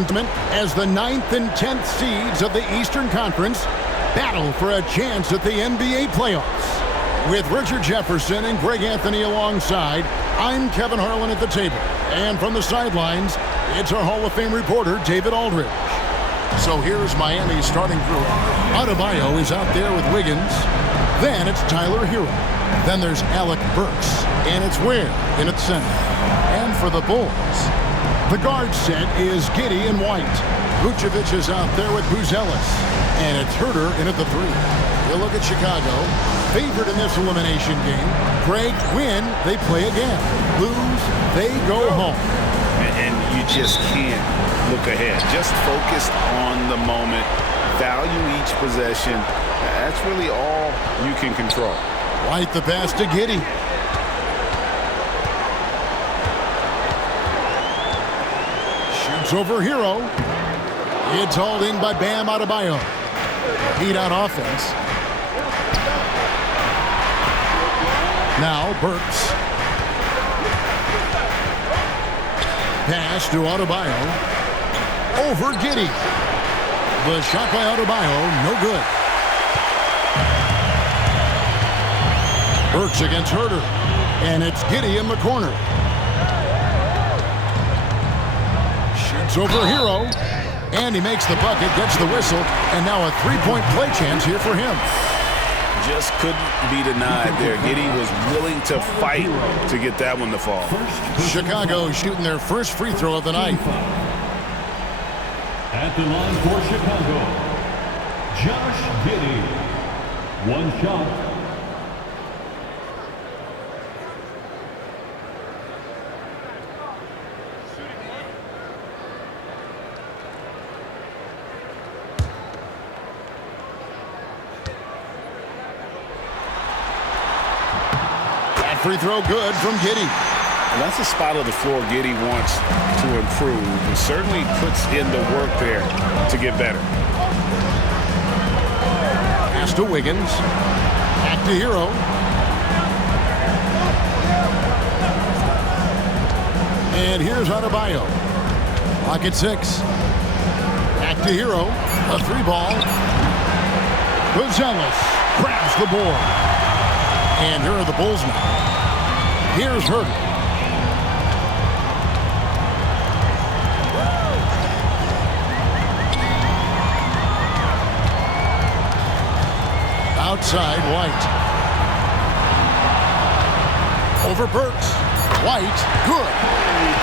play-in as the 9th and 10th seeds of the Eastern Conference battle for a chance at the NBA playoffs. With Richard Jefferson and Greg Anthony alongside, I'm Kevin Harlan at the table. And from the sidelines, it's our Hall of Fame reporter, David Aldridge. So here's Miami's starting group. Adebayo is out there with Wiggins. Then it's Tyler Hero. Then there's Alec Burks. And it's Ware in at center. And for the Bulls, the guard set is Giddey and White. Vucevic is out there with Buzelis. And it's Herter in at the 3. You look at Chicago, favored in this elimination game. Greg, win, they play again. Lose, they go home. And you just can't look ahead. Just focus on the moment. Value each possession. That's really all you can control. White the pass to Giddey. Shoots over Hero. It's hauled in by Bam Adebayo. Heat out offense. Now Burks. Pass to Adebayo. Over Giddey. The shot by Adebayo, no good. Burks against Herter. And it's Giddey in the corner. Shoots over Hero. And he makes the bucket, gets the whistle, and now a three-point play chance here for him. Just couldn't be denied there. Giddey was willing to fight to get that one to fall. Chicago shooting their first free throw of the night. At the line for Chicago, Josh Giddey. One shot. Free throw good from Giddey. And that's a spot of the floor Giddey wants to improve and certainly puts in the work there to get better. Pass to Wiggins. Back to Hero. And here's Adebayo. Clock at 6. Back to Hero. A 3-ball. Buzelis grabs the board. And here are the Bulls now. Here's Herter. Outside, White. Over Burks. White, good.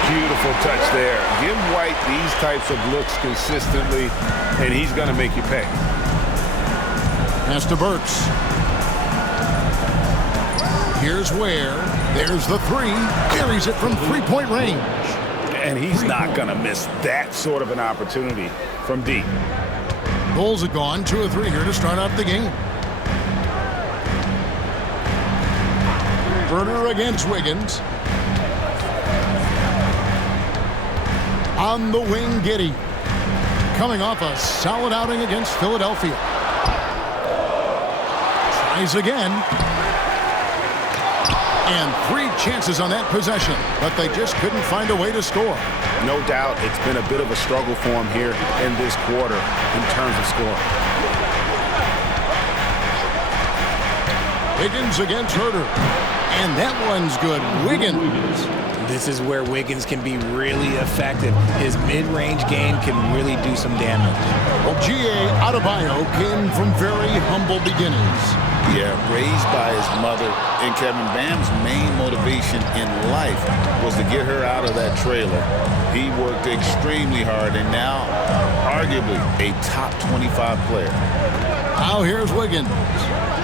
Beautiful touch there. Give White these types of looks consistently, and he's going to make you pay. Pass to Burks. Here's Ware. There's the 3. Carries it from three-point range. And he's not going to miss that sort of an opportunity from deep. Bulls have gone 2 of 3 here to start out the game. Herter against Wiggins. On the wing, Giddey. Coming off a solid outing against Philadelphia. Tries again. And 3 chances on that possession, but they just couldn't find a way to score. No doubt it's been a bit of a struggle for him here in this quarter in terms of scoring. Wiggins against Herter. And that one's good. Wiggins. This is where Wiggins can be really effective. His mid-range game can really do some damage. Well, G.A. Adebayo came from very humble beginnings. Yeah, raised by his mother. And Kevin, Bam's main motivation in life was to get her out of that trailer. He worked extremely hard and now arguably a top 25 player. Now here's Wiggins.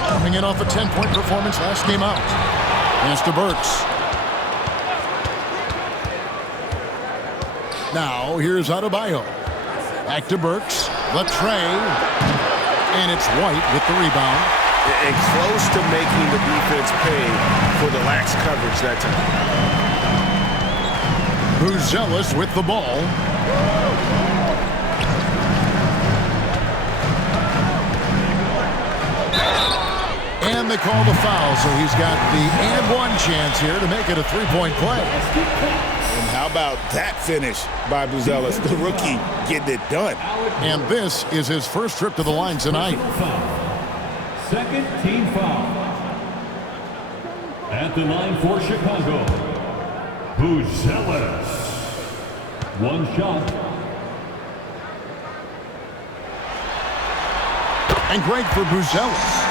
Coming in off a 10-point performance last game out. Pass to Burks. Now here's Adebayo. Back to Burks. The tray. And it's White with the rebound. And close to making the defense pay for the lax coverage that time. Buzelis with the ball. And they call the foul, so he's got the and one chance here to make it a three-point play. And how about that finish by Buzelis, the rookie, getting it done. And this is his first trip to the line tonight. Second team foul. At the line for Chicago, Buzelis. One shot. And great for Buzelis.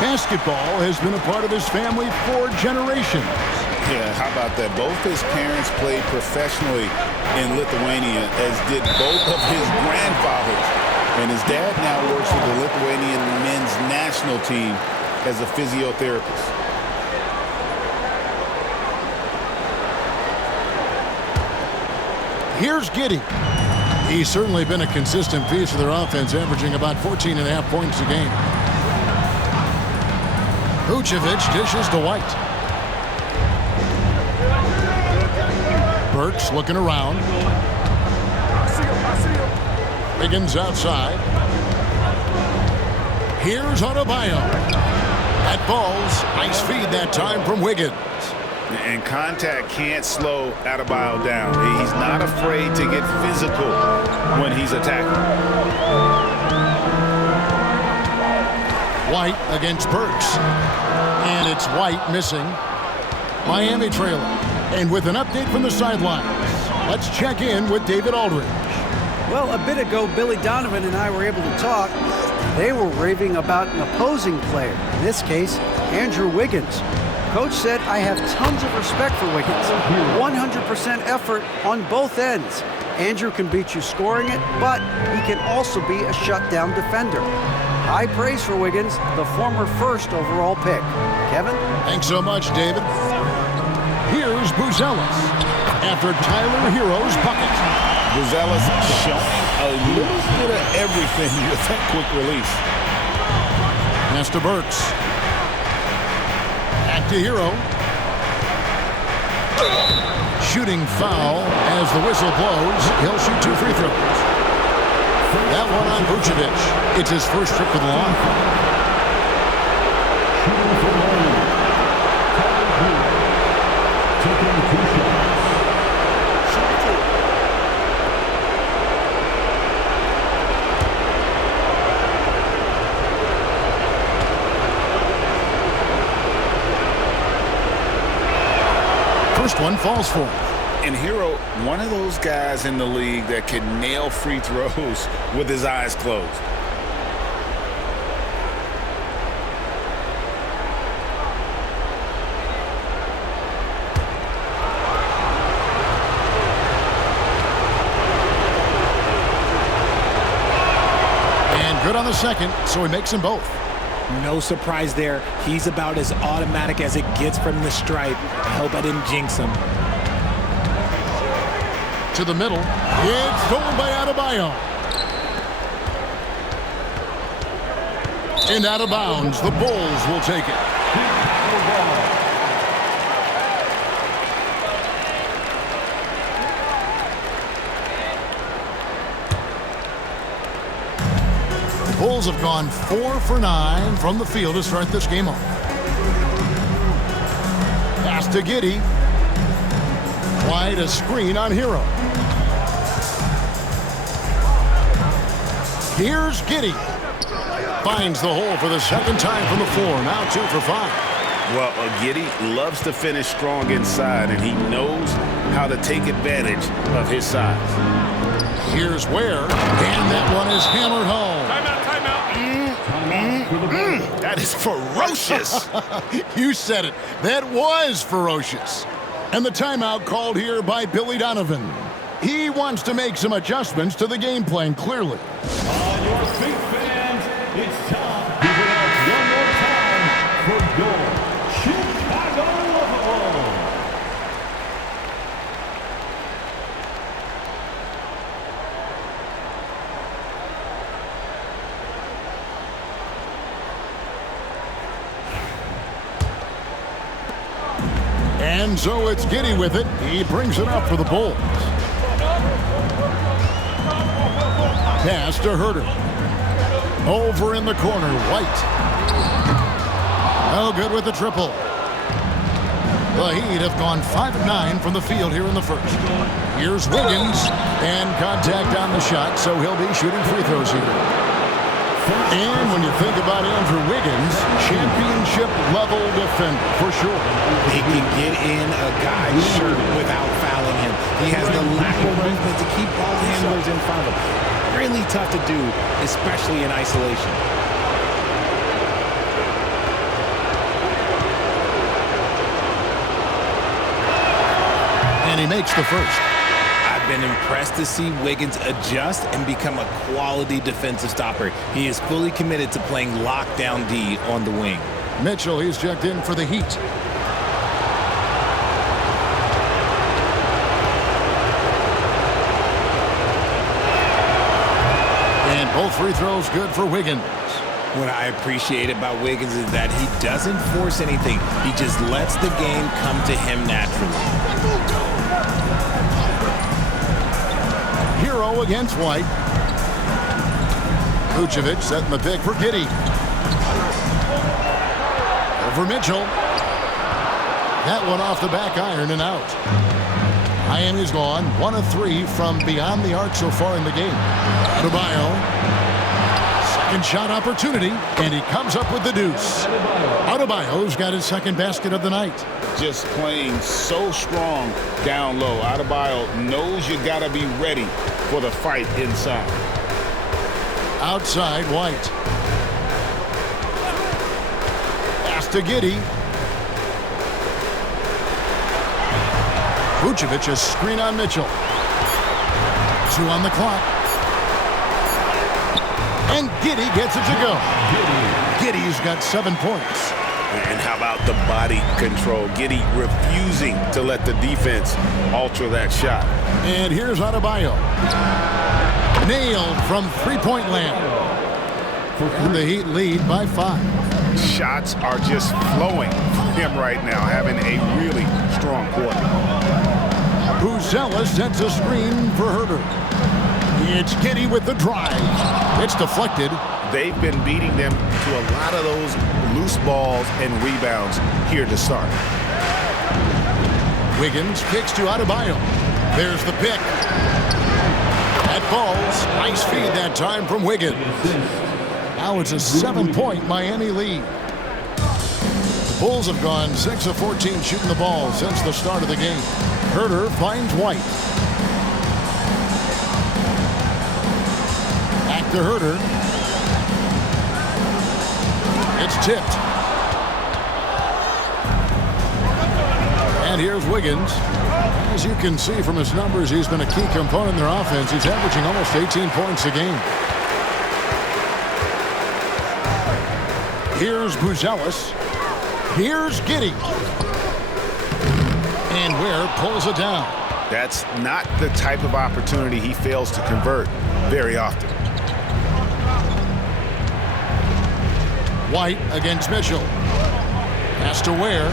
Basketball has been a part of his family for generations. Yeah, how about that? Both his parents played professionally in Lithuania, as did both of his grandfathers. And his dad now works with the Lithuanian men's national team as a physiotherapist. Here's Giddey. He's certainly been a consistent piece of their offense, averaging about 14.5 points a game. Vucevic dishes to White. Burks looking around. Wiggins outside. Here's Adebayo. That falls. Nice feed that time from Wiggins. And contact can't slow Adebayo down. He's not afraid to get physical when he's attacking. White against Burks. And it's White missing. Miami trailing. And with an update from the sidelines, let's check in with David Aldridge. Well, a bit ago, Billy Donovan and I were able to talk. They were raving about an opposing player, in this case, Andrew Wiggins. Coach said, I have tons of respect for Wiggins. 100% effort on both ends. Andrew can beat you scoring it, but he can also be a shutdown defender. High praise for Wiggins, the former first overall pick. Kevin? Thanks so much, David. Here's Buzelis after Tyler Hero's bucket. Buzelis showing a little bit of everything with that quick release. Pass to Burks. Back to Hero. Shooting foul as the whistle blows. He'll shoot 2 free throws. That one on Vucevic. It's his first trip to the line. First one falls for him. And Hero, one of those guys in the league that can nail free throws with his eyes closed. And good on the second, so he makes them both. No surprise there. He's about as automatic as it gets from the stripe. I hope I didn't jinx him. To the middle. It's stolen by Adebayo. And out of bounds. The Bulls will take it. The Bulls have gone 4 for 9 from the field to start this game off. Pass to Giddey. Wide a screen on Hero. Here's Giddey. Finds the hole for the second time from the floor. Now 2 for 5. Well, Giddey loves to finish strong inside, and he knows how to take advantage of his size. Here's Ware, and that one is hammered home. That is ferocious. You said it. That was ferocious. And the timeout called here by Billy Donovan. He wants to make some adjustments to the game plan, clearly. On your feet, fans, it's time. Give it up one more time for your Chicago Bulls. And so it's Giddey with it. He brings it up for the Bulls. Pass to Herter. Over in the corner, White. Oh, good with the triple. The Heat have gone 5 of 9 from the field here in the first. Here's Wiggins, and contact on the shot, so he'll be shooting free throws here. And when you think about Andrew Wiggins, championship-level defender for sure. He can get in a guy's shirt without fouling him. He has the lateral movement to keep ball handlers in front of him. Really tough to do, especially in isolation. And he makes the first. I've been impressed to see Wiggins adjust and become a quality defensive stopper. He is fully committed to playing lockdown D on the wing. Mitchell, he's checked in for the Heat. And both free throws good for Wiggins. What I appreciate about Wiggins is that he doesn't force anything. He just lets the game come to him naturally. Hero against White. Vucevic setting the pick for Giddey. Over Mitchell. That one off the back iron and out. Miami's gone 1 of 3 from beyond the arc so far in the game. Adebayo. Second shot opportunity, and he comes up with the deuce. Adebayo's got his second basket of the night. Just playing so strong down low. Adebayo knows you got to be ready for the fight inside. Outside, White. Pass to Giddey. Vucevic, a screen on Mitchell. 2 on the clock. And Giddey gets it to go. Giddey's got 7 points. And how about the body control? Giddey refusing to let the defense alter that shot. And here's Adebayo. Nailed from three-point land. And the Heat lead by 5. Shots are just flowing from him right now, having a really strong quarter. Buzella sets a screen for Herter. It's Giddey with the drive. It's deflected. They've been beating them to a lot of those loose balls and rebounds here to start. Wiggins kicks to Adebayo. There's the pick. That falls. Nice feed that time from Wiggins. Now it's a 7-point Miami lead. The Bulls have gone 6 of 14 shooting the ball since the start of the game. Herter finds White. Back to Herter. It's tipped. And here's Wiggins. As you can see from his numbers, he's been a key component in their offense. He's averaging almost 18 points a game. Here's Buzelis. Here's Giddey. And Ware pulls it down. That's not the type of opportunity he fails to convert very often. White against Mitchell. Pass to Ware.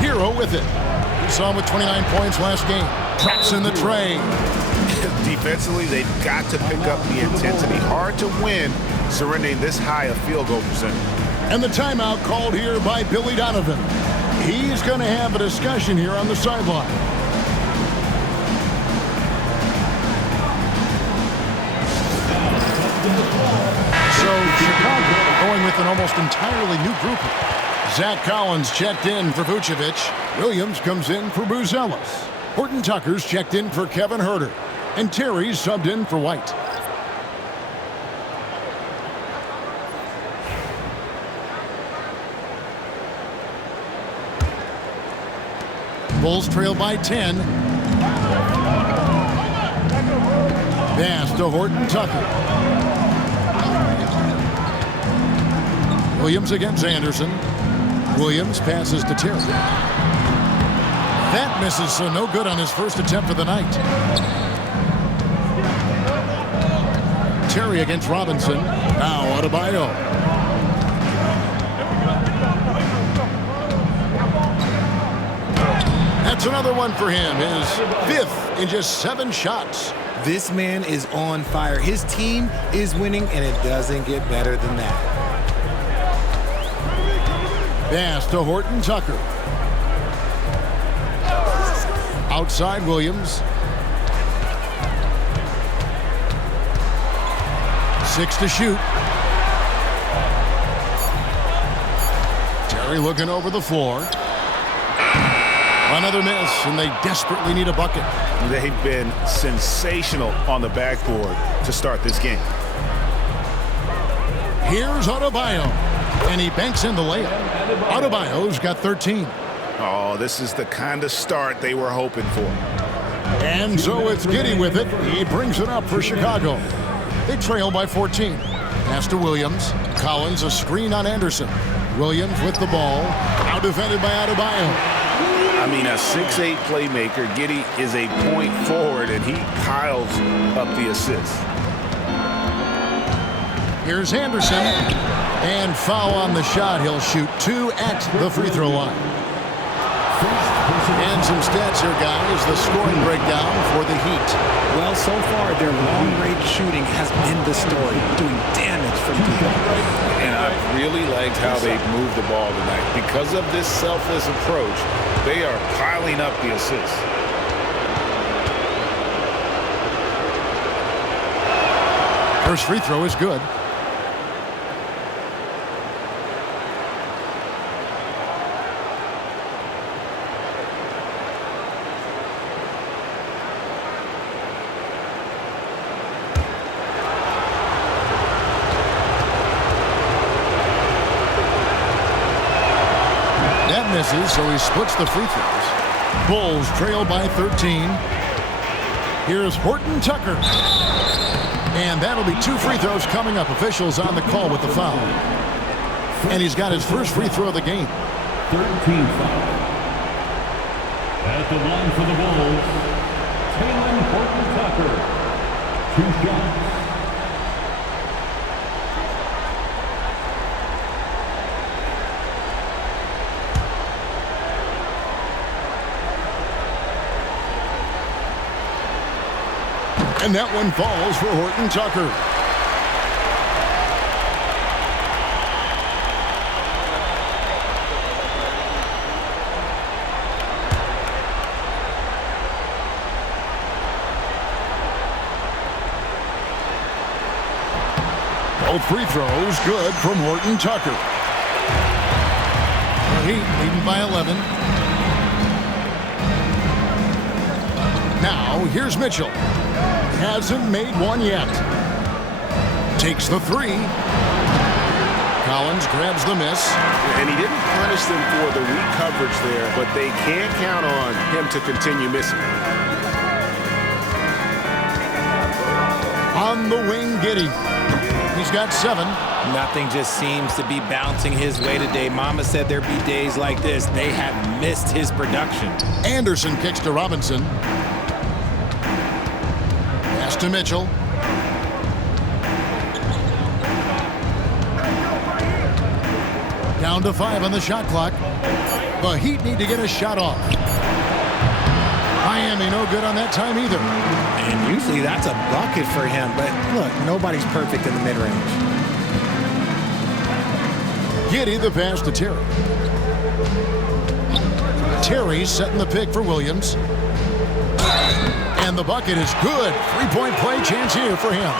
Hero with it. We saw him with 29 points last game. Traps in the tray. Defensively, they've got to pick up the intensity. Hard to win surrendering this high a field goal percentage. And the timeout called here by Billy Donovan. He's going to have a discussion here on the sideline. So Chicago going with an almost entirely new group. Zach Collins checked in for Vucevic. Williams comes in for Buzelis. Horton Tucker's checked in for Kevin Herter. And Terry's subbed in for White. Bulls trail by 10. Pass to Horton Tucker. Williams against Anderson. Williams passes to Terry. That misses, so no good on his first attempt of the night. Terry against Robinson. Now Adebayo. That's another one for him. His 5th in just 7 shots. This man is on fire. His team is winning, and it doesn't get better than that. Pass to Horton Tucker. Outside Williams. 6 to shoot. Terry looking over the floor. Another miss, and they desperately need a bucket. They've been sensational on the backboard to start this game. Here's Adebayo, and he banks in the layup. Adebayo's got 13. Oh, this is the kind of start they were hoping for. And so it's Giddey with it. He brings it up for Chicago. They trail by 14. Pass to Williams. Collins a screen on Anderson. Williams with the ball. Out defended by Adebayo. I mean, a 6'8 playmaker. Giddey is a point forward, and he piles up the assists. Here's Anderson. And foul on the shot. He'll shoot 2 at the free throw line. And some stats here, guys. The scoring breakdown for the Heat. Well, so far, their long-range shooting has been the story, doing damage from deep. And I've really liked how they've moved the ball tonight. Because of this selfless approach, they are piling up the assists. First free throw is good. Misses, so he splits the free throws. Bulls trail by 13. Here's Horton Tucker. And that'll be 2 free throws coming up. Officials on the call with the foul. And he's got his first free throw of the game. 13 foul. At the line for the Bulls, Taylor Horton Tucker. 2 shots. And that one falls for Horton Tucker. Both free throws good from Horton Tucker. The Heat leading by 11. Now here's Mitchell. Hasn't made one yet. Takes the 3. Collins grabs the miss. And he didn't punish them for the weak coverage there, but they can't count on him to continue missing. On the wing, Giddey. He's got 7. Nothing just seems to be bouncing his way today. Mama said there'd be days like this. They have missed his production. Anderson kicks to Robinson. Pass to Mitchell. Down to 5 on the shot clock. The Heat need to get a shot off. Miami no good on that time either. And usually that's a bucket for him, but look, nobody's perfect in the mid-range. Giddey the pass to Terry. Terry's setting the pick for Williams. And the bucket is good. 3-point play chance here for him.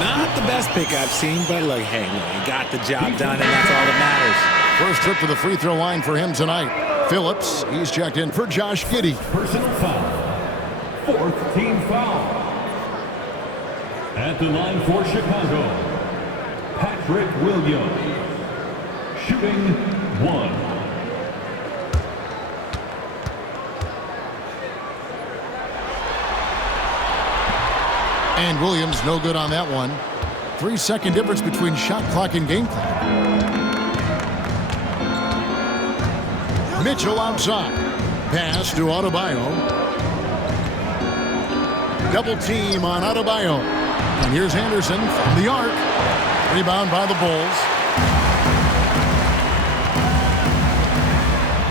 Not the best pick I've seen, but look, hey, he got the job done, and that's all that matters. First trip to the free throw line for him tonight. Phillips, he's checked in for Josh Giddey. Personal foul. 4th team foul. At the line for Chicago, Patrick Williams. Shooting 1. And Williams no good on that one. 3-second difference between shot clock and game clock. Mitchell outside. Pass to Adebayo. Double team on Adebayo. And here's Anderson from the arc. Rebound by the Bulls.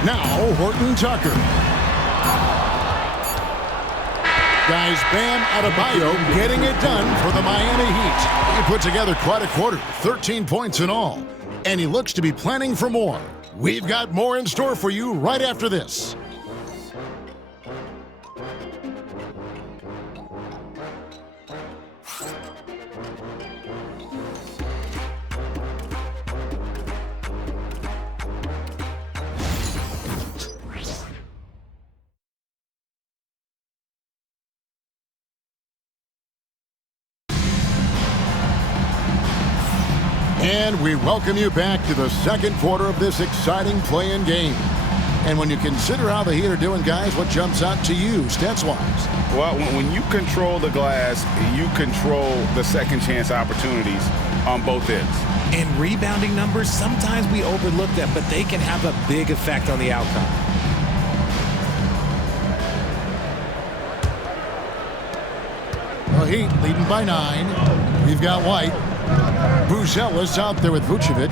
Now Horton Tucker. Guys, Bam Adebayo getting it done for the Miami Heat. He put together quite a quarter, 13 points in all. and he looks to be planning for more. We've got more in store for you right after this. And we welcome you back to the second quarter of this exciting play-in game. And when you consider how the Heat are doing, guys, what jumps out to you, stats-wise? Well, when you control the glass, you control the second chance opportunities on both ends. And rebounding numbers, sometimes we overlook them, but they can have a big effect on the outcome. The Heat leading by 9. We've got White. Buzelis out there with Vucevic.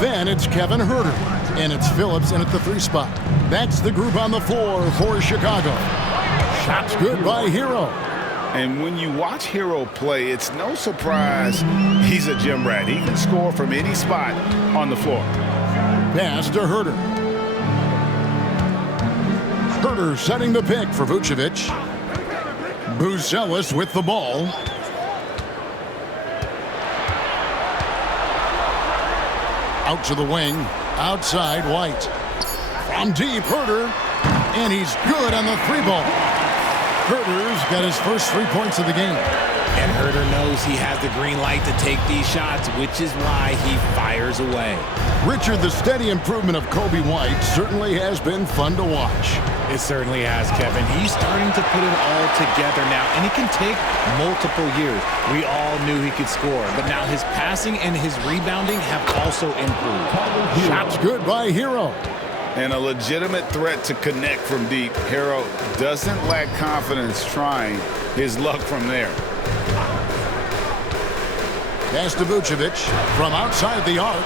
Then it's Kevin Huerter. And it's Phillips in at the 3 spot. That's the group on the floor for Chicago. Shots good by Hero. And when you watch Hero play, it's no surprise he's a gym rat. He can score from any spot on the floor. Pass to Huerter. Huerter setting the pick for Vucevic. Buzelis with the ball. Out to the wing. Outside, White. From deep, Huerter. And he's good on the 3-ball. Huerter's got his first 3 points of the game. And Huerter knows he has the green light to take these shots, which is why he fires away. Richard, the steady improvement of Kobe White certainly has been fun to watch. It certainly has, Kevin. He's starting to put it all together now, and it can take multiple years. We all knew he could score, but now his passing and his rebounding have also improved. Shots good by Hero. And a legitimate threat to connect from deep. Hero doesn't lack confidence trying his luck from there. Pass to Vucevic from outside the arc.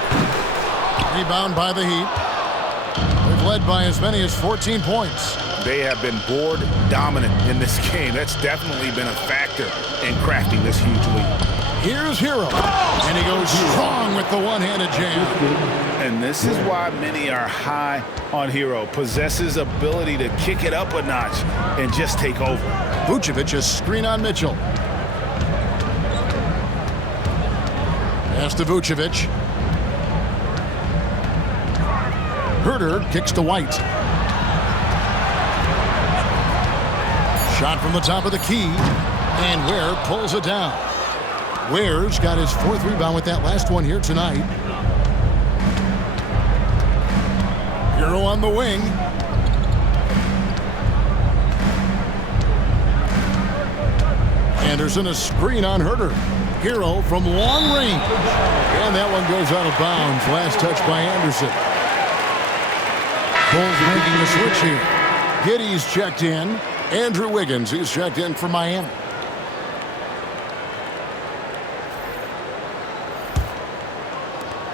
Rebound by the Heat. They've led by as many as 14 points. They have been board dominant in this game. That's definitely been a factor in crafting this huge lead. Here's Hero. And he goes strong with the one-handed jam. And this is why many are high on Hero. Possesses ability to kick it up a notch and just take over. Vucevic a screen on Mitchell. Pass to Vucevic. Huerter kicks to White. Shot from the top of the key. And Ware pulls it down. Ware's got his 4th rebound with that last one here tonight. Hero on the wing. Anderson a screen on Huerter. Hero from long range. And that one goes out of bounds. Last touch by Anderson. Bulls making the switch here. Giddey's checked in. Andrew Wiggins, he's checked in for Miami.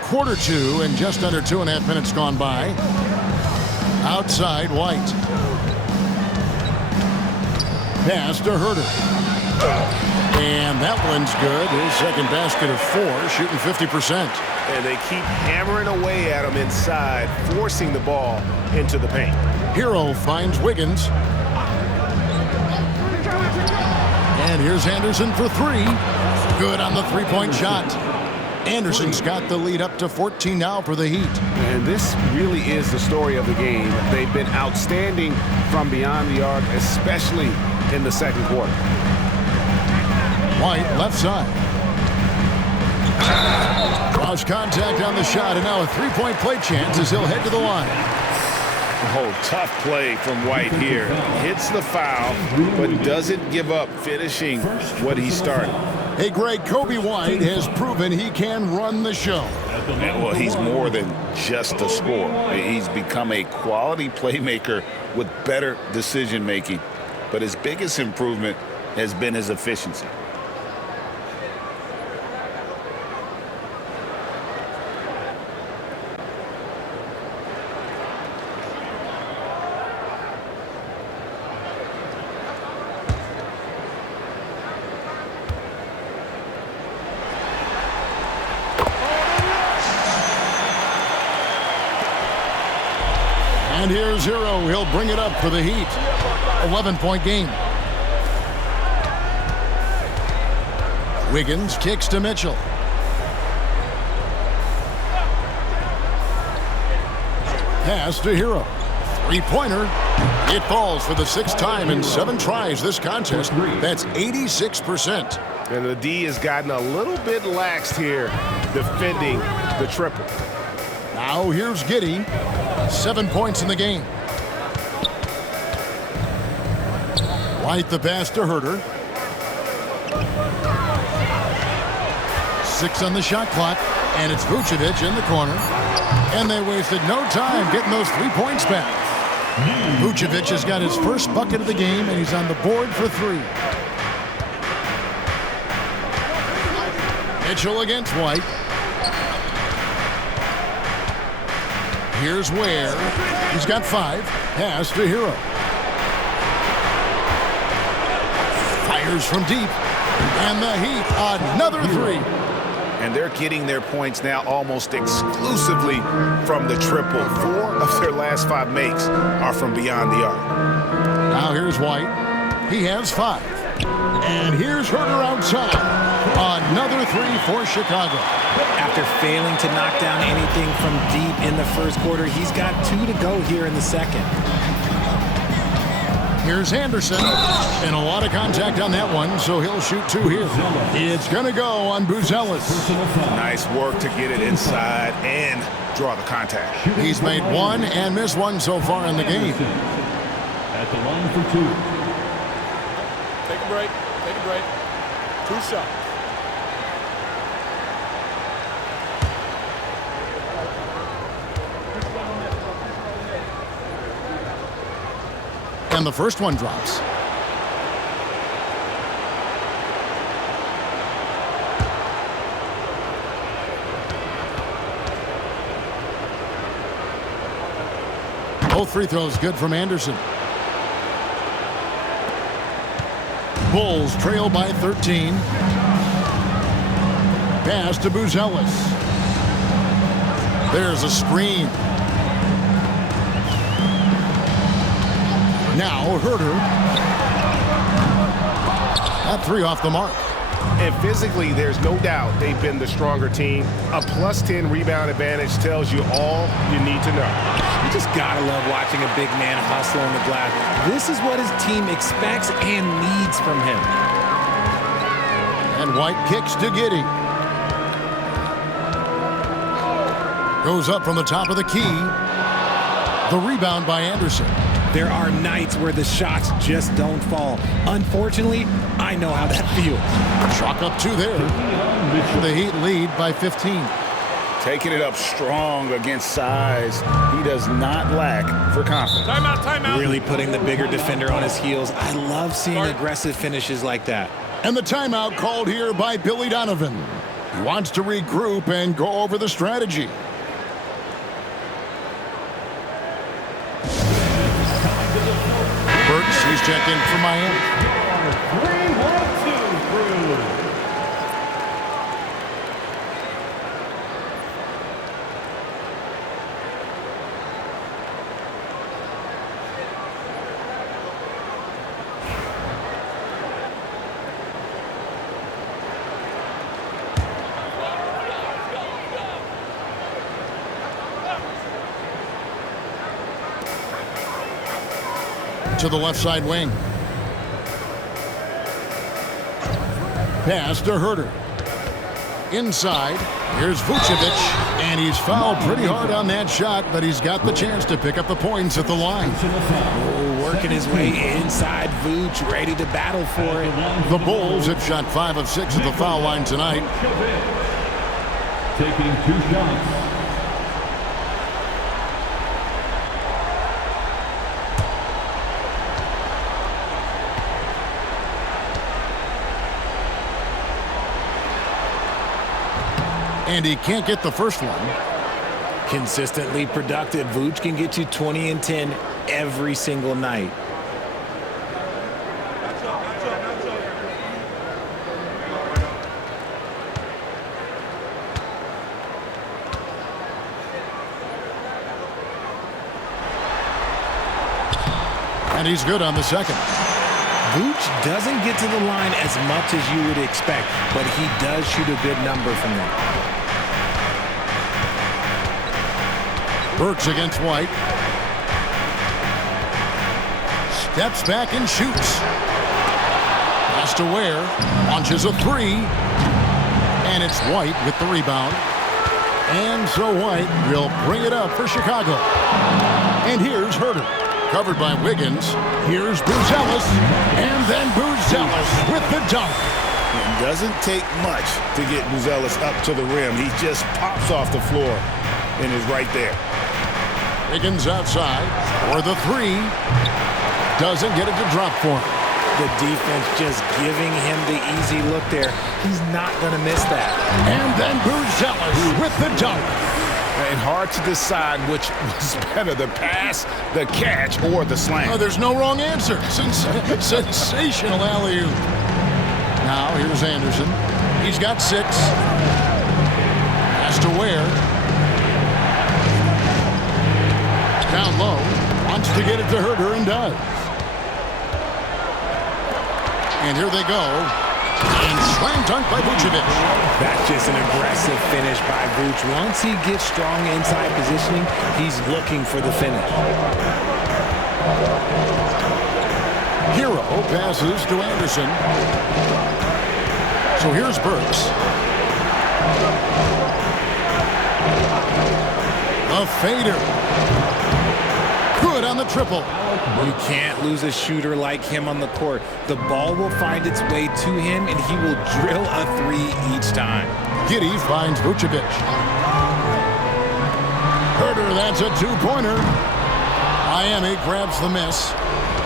Quarter 2 and just under 2.5 minutes gone by. Outside, White. Pass to Huerter. And that one's good. His second basket of 4, shooting 50%. And they keep hammering away at him inside, forcing the ball into the paint. Hero finds Wiggins. And here's Anderson for 3. Good on the 3-point shot. Anderson's got the lead up to 14 now for the Heat. And this really is the story of the game. They've been outstanding from beyond the arc, especially in the second quarter. White, left side. Draws contact on the shot, and now a 3-point play chance as he'll head to the line. Oh, tough play from White here. Hits the foul, but doesn't give up finishing what he started. Hey, Greg, Kobe White has proven he can run the show. Well, he's more than just a scorer. He's become a quality playmaker with better decision-making. But his biggest improvement has been his efficiency. And here's Hero. He'll bring it up for the Heat. 11-point game. Wiggins kicks to Mitchell. Pass to Hero. Three-pointer. It falls for the 6th time in 7 tries this contest. That's 86%. And the D has gotten a little bit laxed here defending the triple. Now here's Giddey. 7 points in the game. White the pass to Herter. 6 on the shot clock. And it's Vucevic in the corner. And they wasted no time getting those 3 points back. Vucevic has got his first bucket of the game, and he's on the board for 3. Mitchell against White. Here's Ware. He's got 5. Pass to Hero. Fires from deep. And the Heat, another 3. And they're getting their points now almost exclusively from the triple. 4 of their last 5 makes are from beyond the arc. Now here's White. He has 5. And here's Herter outside. Another 3 for Chicago. After failing to knock down anything from deep in the first quarter, he's got 2 to go here in the second. Here's Anderson. And a lot of contact on that one, so he'll shoot 2 here. It's going to go on Buzelis. Nice work to get it inside and draw the contact. He's made 1 and missed 1 so far in the game. At the line for 2. Take a break. Take a break. 2 shots. And the first one drops. Both free throws good from Anderson. Bulls trail by 13. Pass to Buzelis. There's a screen. Now Herter. That 3 off the mark. And physically, there's no doubt they've been the stronger team. A +10 rebound advantage tells you all you need to know. You just gotta love watching a big man hustle on the glass. This is what his team expects and needs from him. And White kicks to Giddey. Goes up from the top of the key. The rebound by Anderson. There are nights where the shots just don't fall. Unfortunately, I know how that feels. Chalk up 2 there. The Heat lead by 15. Taking it up strong against size. He does not lack for confidence. Timeout, timeout. Really putting the bigger defender on his heels. I love seeing aggressive finishes like that. And the timeout called here by Billy Donovan. He wants to regroup and go over the strategy. Burks, he's checked in for Miami. 3-1-2 through. To the left side wing. Pass to Herter. Inside. Here's Vucevic. And he's fouled pretty hard on that shot, but he's got the chance to pick up the points at the line. Oh, working his way inside. Vooch ready to battle for it. The Bulls have shot 5 of 6 at the foul line tonight. Taking 2 shots. And he can't get the first one. Consistently productive. Vooch can get you 20 and 10 every single night. And he's good on the second. Vooch doesn't get to the line as much as you would expect, but he does shoot a good number from there. Burks against White. Steps back and shoots. Pass to Ware. Launches a three. And it's White with the rebound. And so White will bring it up for Chicago. And here's Herter. Covered by Wiggins. Here's Buzelis. And then Buzelis with the dunk. It doesn't take much to get Buzelis up to the rim. He just pops off the floor and is right there. Wiggins outside for the three. Doesn't get it to drop for him. The defense just giving him the easy look there. He's not going to miss that. And then Buzelis with the dunk. And hard to decide which was better, the pass, the catch, or the slam. Oh, there's no wrong answer. Sensational alley-oop. Now here's Anderson. He's got 6. Pass to Ware. Down low. Wants to get it to Herter and does. And here they go. And slam dunk by Vucevic. That's just an aggressive finish by Vooch. Once he gets strong inside positioning, he's looking for the finish. Hero passes to Anderson. So here's Burks. A fader. Good on the triple. You can't lose a shooter like him on the court. The ball will find its way to him, and he will drill a three each time. Giddey finds Vucevic. Herter, that's a two-pointer. Miami grabs the miss.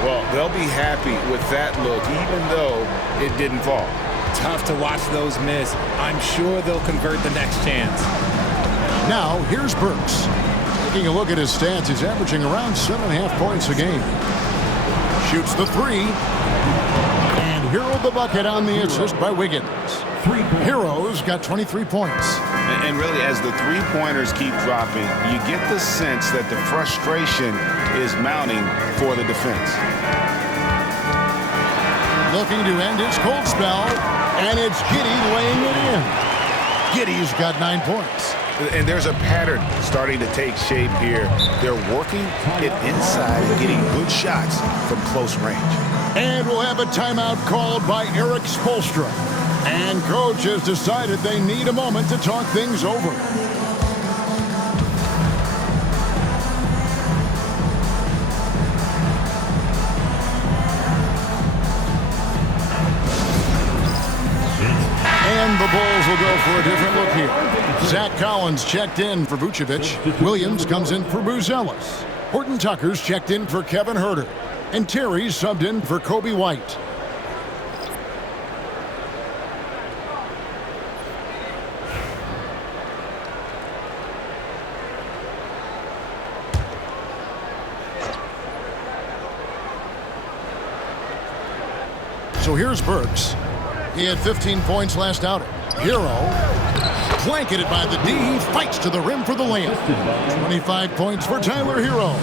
Well, they'll be happy with that look, even though it didn't fall. Tough to watch those miss. I'm sure they'll convert the next chance. Now, here's Burks. Taking a look at his stats, he's averaging around 7.5 points a game. Shoots the three. And Hero the bucket on the assist by Wiggins. Hero's got 23 points. And really, as the three-pointers keep dropping, you get the sense that the frustration is mounting for the defense. Looking to end his cold spell, and it's Giddey laying it in. Giddey's got 9 points. And there's a pattern starting to take shape here. They're working it inside and getting good shots from close range. And we'll have a timeout called by Eric Spoelstra. And coach has decided they need a moment to talk things over. And the Bulls will go for a different look here. Zach Collins checked in for Vucevic. Williams comes in for Buzelis. Horton Tucker's checked in for Kevin Herter. And Terry's subbed in for Kobe White. So here's Burks. He had 15 points last outing. Hero, blanketed by the D, he fights to the rim for the layup. 25 points for Tyler Hero.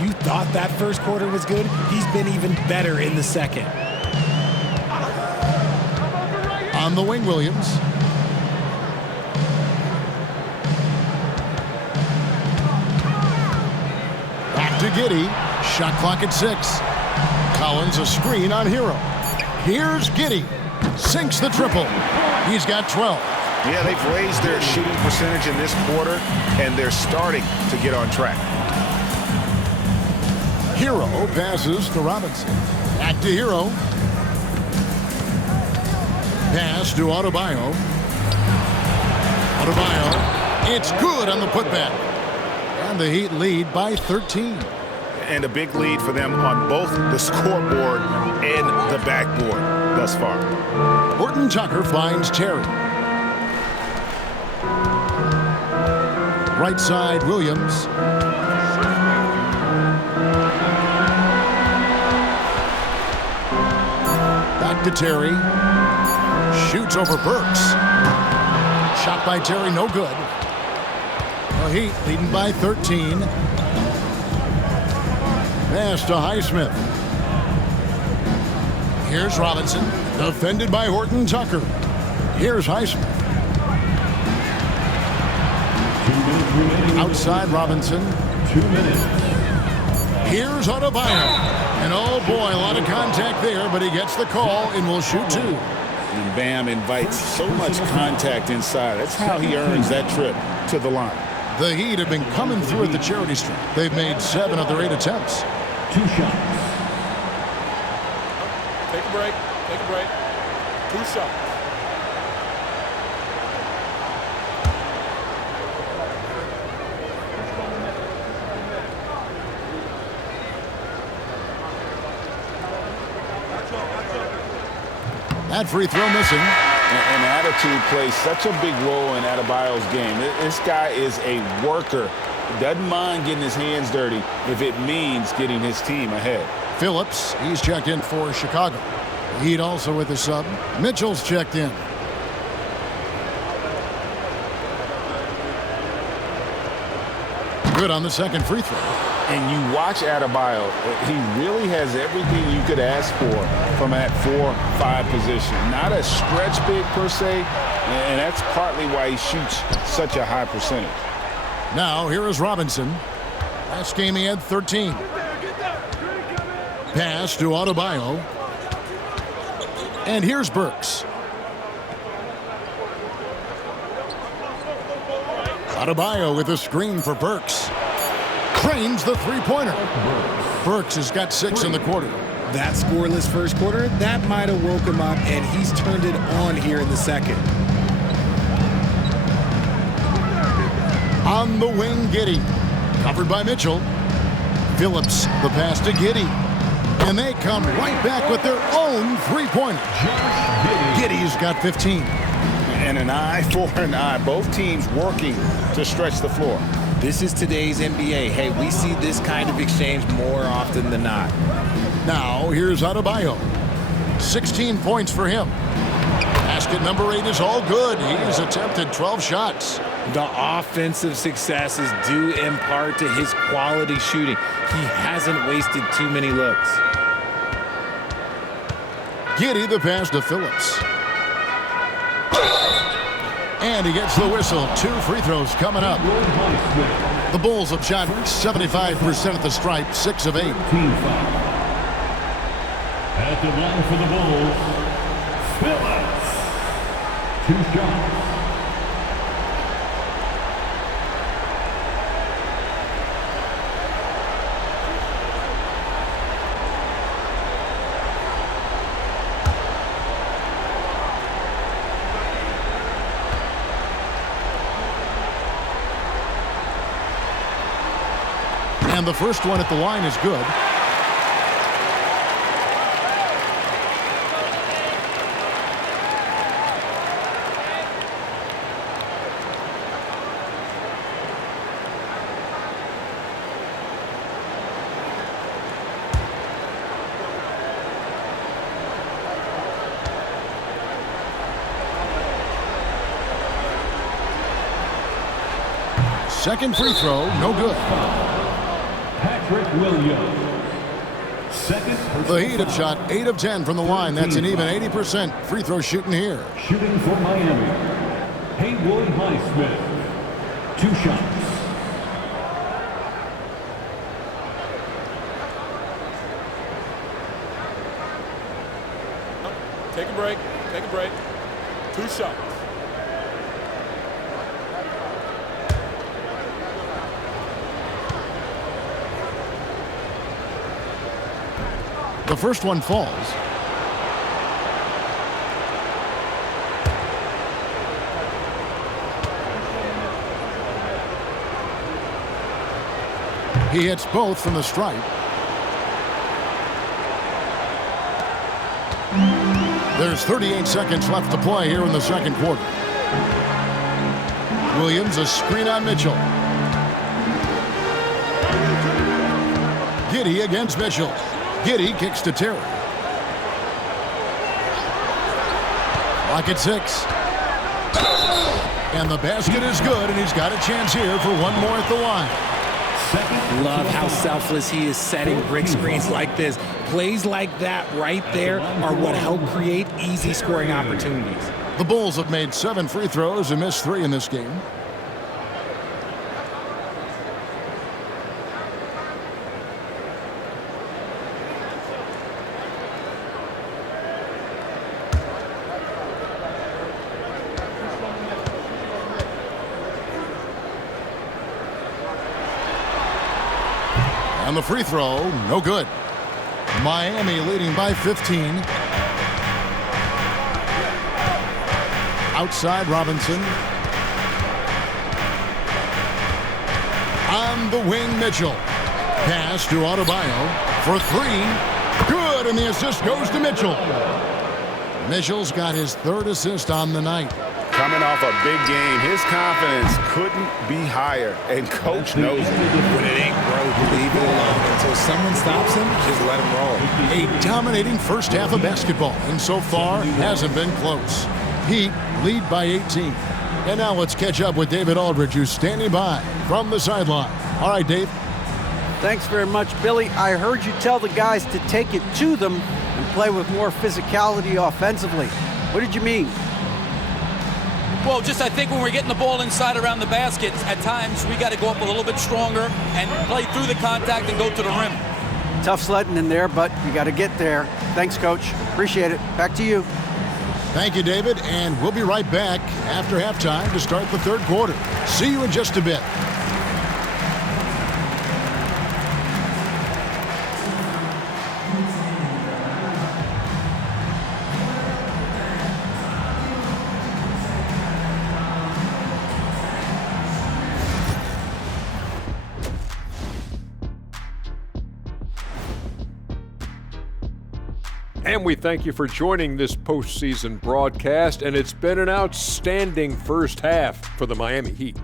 You thought that first quarter was good? He's been even better in the second. On the wing, Williams. Back to Giddey. Shot clock at 6. Collins a screen on Hero. Here's Giddey. Sinks the triple. He's got 12. Yeah, they've raised their shooting percentage in this quarter, and they're starting to get on track. Hero passes to Robinson. Back to Hero. Pass to Adebayo. Adebayo. It's good on the putback. And the Heat lead by 13. And a big lead for them on both the scoreboard and the backboard thus far. Horton Tucker finds Terry. Right side, Williams. Back to Terry. Shoots over Burks. Shot by Terry, no good. The Heat leading by 13. Pass to Highsmith. Here's Robinson, defended by Horton Tucker. Here's Highsmith. Outside Robinson. 2 minutes. Here's Adebayo. And oh boy, a lot of contact there, but he gets the call and will shoot 2. And Bam invites so much contact inside. That's how he earns that trip to the line. The Heat have been coming through at the charity stripe. They've made 7 of their 8 attempts. 2 shots. Take a break. Take a break. 2 shots. That free throw missing. And attitude plays such a big role in Adebayo's game. This guy is a worker. Doesn't mind getting his hands dirty if it means getting his team ahead. Phillips, he's checked in for Chicago. Heat also with a sub. Mitchell's checked in. Good on the second free throw. And you watch Adebayo, he really has everything you could ask for from that 4-5 position. Not a stretch big per se, and that's partly why he shoots such a high percentage. Now, here is Robinson. Last game he had 13. Pass to Adebayo. And here's Burks. Adebayo with a screen for Burks. Cranes the three-pointer. Burks has got 6 in the quarter. That scoreless first quarter, that might have woke him up, and he's turned it on here in the second. On the wing, Giddey. Covered by Mitchell. Phillips, the pass to Giddey. And they come right back with their own three-pointer. Giddey's got 15. And an eye for an eye. Both teams working to stretch the floor. This is today's NBA. Hey, we see this kind of exchange more often than not. Now, here's Adebayo. 16 points for him. Basket number 8 is all good. He's attempted 12 shots. The offensive success is due in part to his quality shooting. He hasn't wasted too many looks. Giddey the pass to Phillips. And he gets the whistle. 2 free throws coming up. The Bulls have shot 75% at the stripe, 6 of 8. At the line for the Bulls, Phillips. 2 shots. And the first one at the line is good. Second free throw, no good. The Heat have shot 8 of 10 from the line. That's an even 80% free throw shooting here. Shooting for Miami, Haywood Highsmith. 2 shots. Take a break. Take a break. 2 shots. The first one falls. He hits both from the stripe. There's 38 seconds left to play here in the second quarter. Williams, a screen on Mitchell. Giddey against Mitchell. Giddey kicks to Terry. Clock at 6. And the basket is good, and he's got a chance here for one more at the line. Love how selfless he is setting brick screens like this. Plays like that right there are what help create easy scoring opportunities. The Bulls have made 7 free throws and missed 3 in this game. And the free throw, no good. Miami leading by 15. Outside Robinson. On the wing, Mitchell. Pass to Adebayo for 3. Good, and the assist goes to Mitchell. Mitchell's got his 3rd assist on the night. Coming off a big game, his confidence couldn't be higher, and Coach knows it. When it ain't broke, leave it alone. Until someone stops him, just let him roll. A dominating first half of basketball, and so far hasn't been close. Heat lead by 18. And now let's catch up with David Aldridge, who's standing by from the sideline. All right, Dave. Thanks very much, Billy. I heard you tell the guys to take it to them and play with more physicality offensively. What did you mean? Well, just I think when we're getting the ball inside around the basket, at times we got to go up a little bit stronger and play through the contact and go to the rim. Tough sledding in there, but you got to get there. Thanks, Coach. Appreciate it. Back to you. Thank you, David, and we'll be right back after halftime to start the 3rd quarter. See you in just a bit. And we thank you for joining this postseason broadcast, and it's been an outstanding first half for the Miami Heat.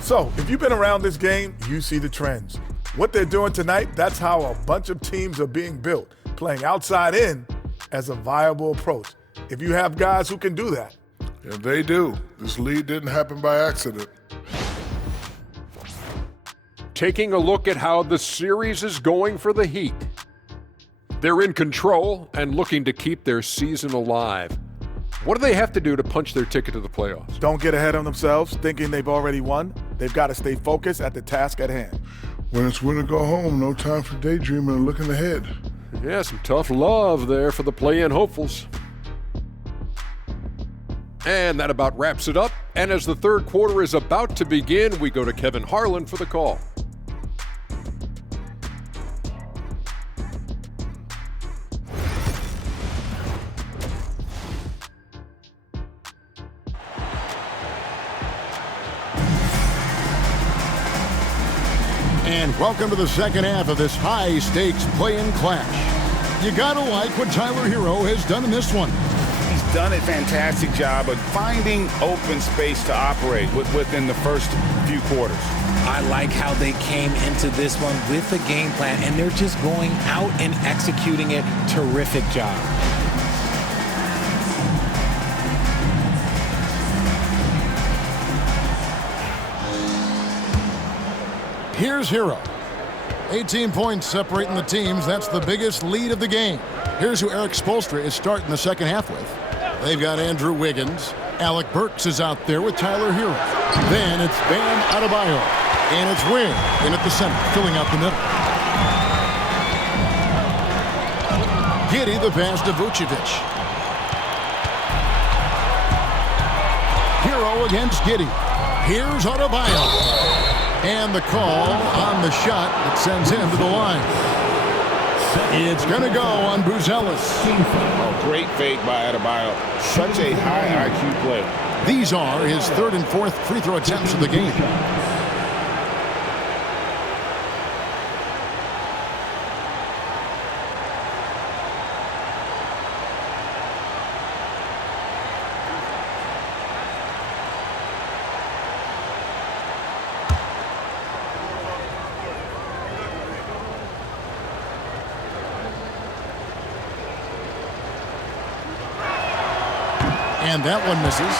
So, if you've been around this game, you see the trends. What they're doing tonight, that's how a bunch of teams are being built, playing outside in as a viable approach. If you have guys who can do that. Yeah, they do. This lead didn't happen by accident. Taking a look at how the series is going for the Heat. They're in control and looking to keep their season alive. What do they have to do to punch their ticket to the playoffs? Don't get ahead of themselves thinking they've already won. They've got to stay focused at the task at hand. When it's win or go home, no time for daydreaming and looking ahead. Yeah, some tough love there for the play-in hopefuls. And that about wraps it up. And as the 3rd quarter is about to begin, we go to Kevin Harlan for the call. And welcome to the second half of this high-stakes play-in clash. You gotta like what Tyler Hero has done in this one. He's done a fantastic job of finding open space to operate within the first few quarters. I like how they came into this one with a game plan, and they're just going out and executing it. Terrific job. Here's Hero. 18 points separating the teams. That's the biggest lead of the game. Here's who Eric Spoelstra is starting the second half with. They've got Andrew Wiggins. Alec Burks is out there with Tyler Hero. Then it's Bam Adebayo. And it's Wing in at the center, filling out the middle. Giddey the pass to Vucevic. Hero against Giddey. Here's Adebayo. And the call on the shot that sends him to the line. It's going to go on Buzelis. Oh, great fake by Adebayo. Such a high IQ player. These are his 3rd and 4th free throw attempts of the game. And that one misses.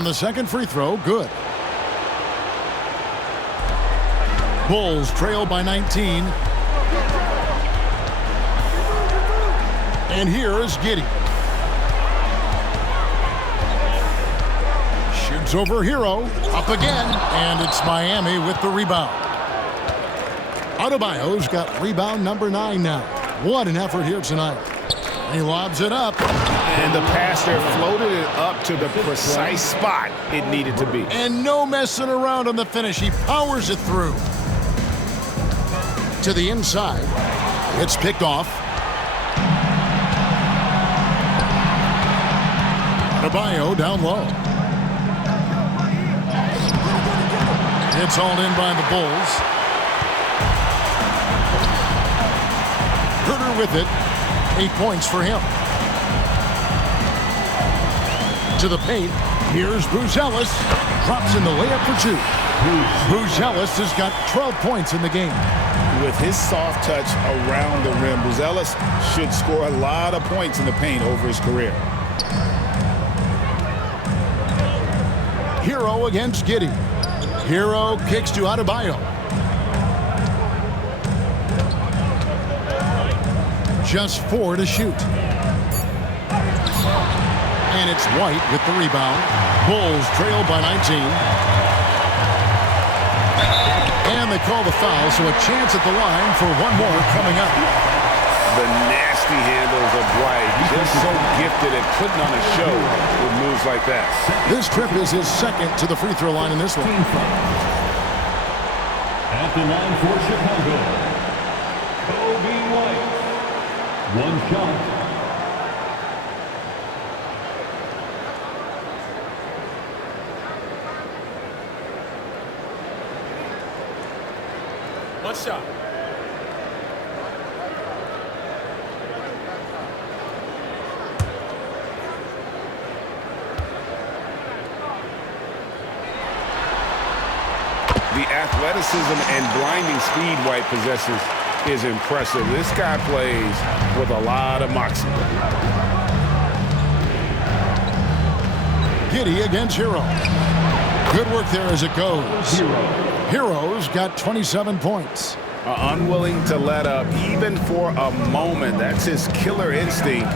And the second free throw, good. Bulls trail by 19. And here is Giddey. Shoots over Hero. Up again. And it's Miami with the rebound. Adebayo's got rebound number 9 now. What an effort here tonight. He lobs it up. And the pass there floated it up to the precise spot it needed to be. And no messing around on the finish. He powers it through. To the inside. It's picked off. Adebayo down low. It's hauled in by the Bulls. Herter with it. 8 points for him. To the paint. Here's Buzelis. Drops in the layup for 2. Buzelis has got 12 points in the game. With his soft touch around the rim, Buzelis should score a lot of points in the paint over his career. Hero against Giddey. Hero kicks to Adebayo. Just 4 to shoot. And it's White with the rebound. Bulls trail by 19. And they call the foul, so a chance at the line for one more coming up. The nasty handles of White. Just so gifted at putting on a show with moves like that. This trip is his second to the free throw line in this one. At the line for Chicago, Kobe White. 1 shot. One shot. The athleticism and blinding speed White possesses is impressive. This guy plays with a lot of moxie. Giddey against Hero. Good work there as it goes. Hero's got 27 points. Unwilling to let up even for a moment. That's his killer instinct,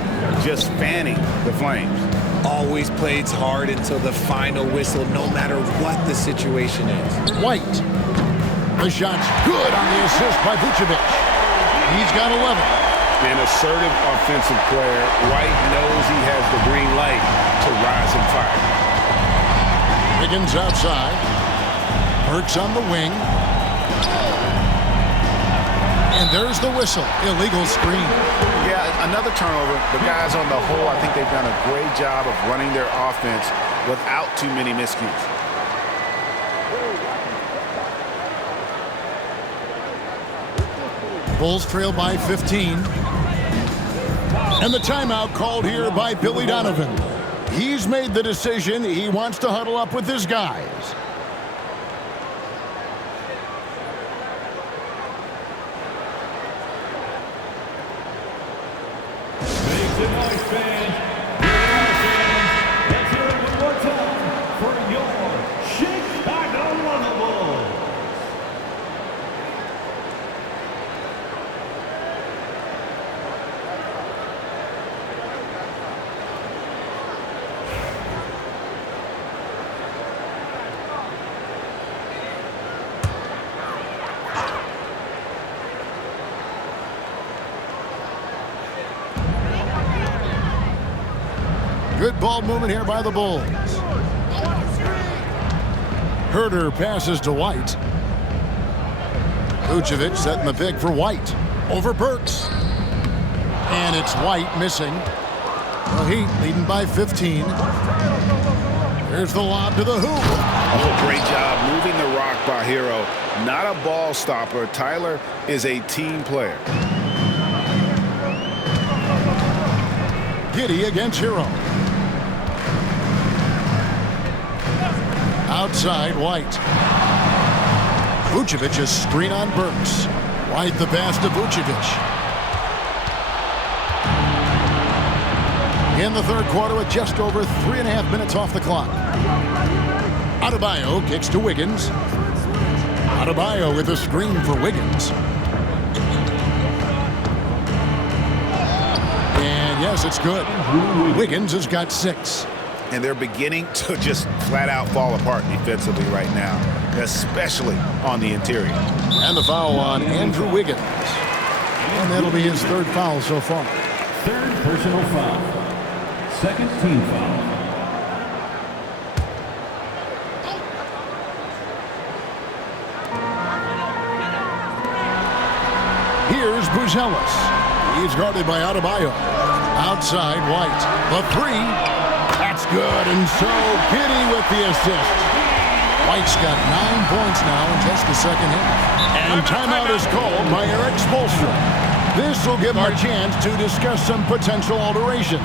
just fanning the flames. Always plays hard until the final whistle, no matter what the situation is. White. The shot's good on the assist by Vucevic. He's got 11. An assertive offensive player. White knows he has the green light to rise and fire. Higgins outside. Burks on the wing. And there's the whistle. Illegal screen. Yeah, another turnover. The guys on the whole, I think they've done a great job of running their offense without too many miscues. Bulls trail by 15. And the timeout called here by Billy Donovan. He's made the decision. He wants to huddle up with his guys. Make some noise, fans. Let's hear it one more time for your Chicago Bulls. Good ball movement here by the Bulls. Herter passes to White. Vucevic setting the pick for White. Over Burks. And it's White missing. The Heat leading by 15. There's the lob to the hoop. Oh, great job moving the rock by Hero. Not a ball stopper. Tyler is a team player. Giddey against Hero. Outside, White. Vucevic a screen on Burks. White the pass to Vucevic. In the third quarter with just over 3.5 minutes off the clock. Adebayo kicks to Wiggins. Adebayo with a screen for Wiggins. And yes, it's good. Wiggins has got 6. And they're beginning to just flat out fall apart defensively right now, especially on the interior. And the foul on Andrew Wiggins. And that'll be his 3rd foul so far. 3rd personal foul. 2nd team foul. Here's Buzelis. He's guarded by Adebayo. Outside, White. The 3. That's good, and so Kitty with the assist. White's got 9 points now in just the second half. And timeout is called by Eric Spoelstra. This will give him a chance to discuss some potential alterations.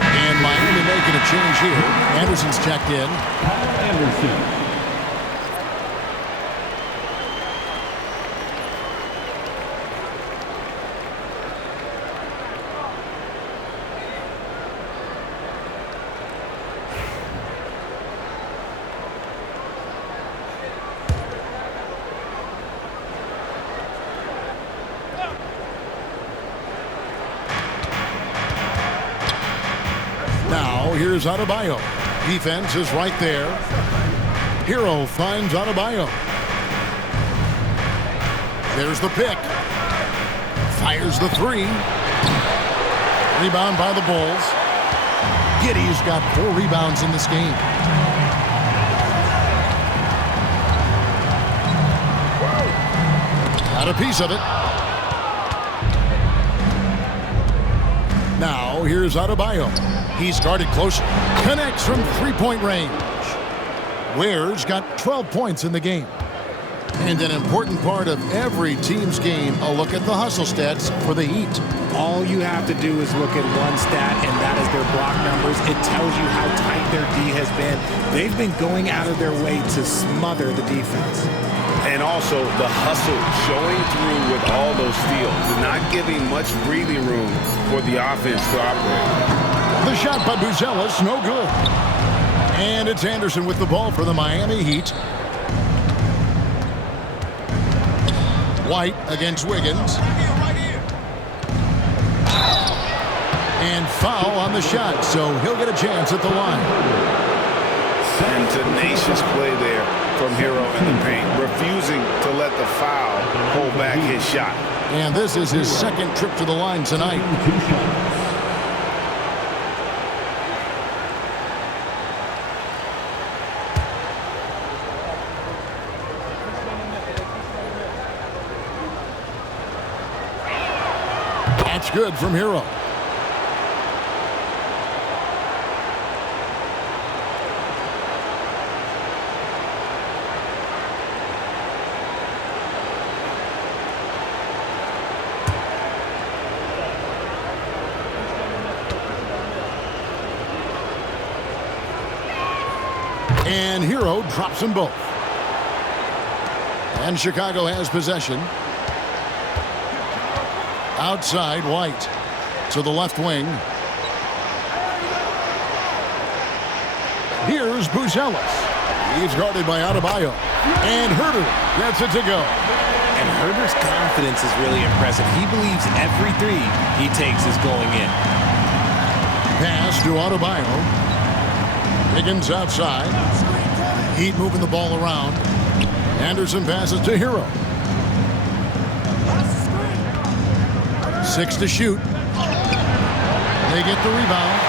And Miami making a change here. Anderson's checked in. Anderson. Now, here's Adebayo. Defense is right there. Hero finds Adebayo. There's the pick. Fires the 3. Rebound by the Bulls. Giddey's got 4 rebounds in this game. Got a piece of it. Now, here's Adebayo. He's guarded close. Connects from 3-point range. Ware's got 12 points in the game. And an important part of every team's game, a look at the hustle stats for the Heat. All you have to do is look at one stat, and that is their block numbers. It tells you how tight their D has been. They've been going out of their way to smother the defense. And also the hustle showing through with all those steals, not giving much breathing room for the offense to operate. The shot by Buzelis, no good. And it's Anderson with the ball for the Miami Heat. White against Wiggins. And foul on the shot, so he'll get a chance at the line. And tenacious play there from Hero in the paint, refusing to let the foul hold back his shot. And this is his 2nd trip to the line tonight. That's good from Hero. And Hero drops them both. And Chicago has possession. Outside, White to the left wing. Here's Buzelis. He's guarded by Adebayo. And Herter gets it to go. And Herter's confidence is really impressive. He believes every 3 he takes is going in. Pass to Adebayo. Wiggins outside. Heat moving the ball around. Anderson passes to Hero. 6 to shoot. They get the rebound.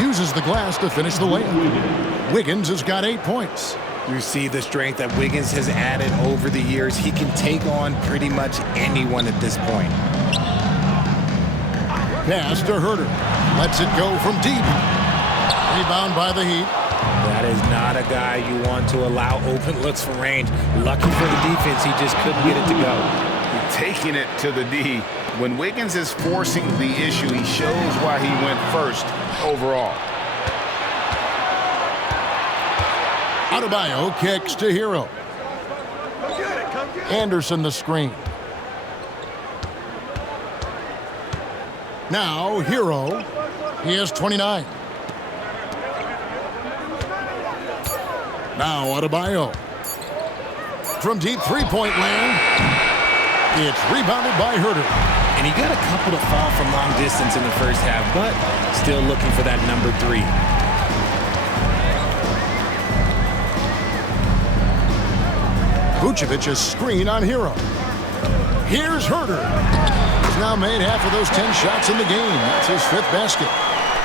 Uses the glass to finish the layup. Wiggins has got 8 points. You see the strength that Wiggins has added over the years. He can take on pretty much anyone at this point. Pass to Herter. Lets it go from deep. Rebound by the Heat. That is not a guy you want to allow open looks from range. Lucky for the defense, he just couldn't get it to go. Taking it to the D. When Wiggins is forcing the issue, he shows why he went first overall. Adebayo kicks to Hero. Anderson the screen. Now Hero. He has 29. Now Adebayo. From deep three-point land. It's rebounded by Herter. And he got a couple to fall from long distance in the first half, but still looking for that number 3. Vucevic's screen on Hero. Here's Herter. He's now made half of those 10 shots in the game. That's his 5th basket.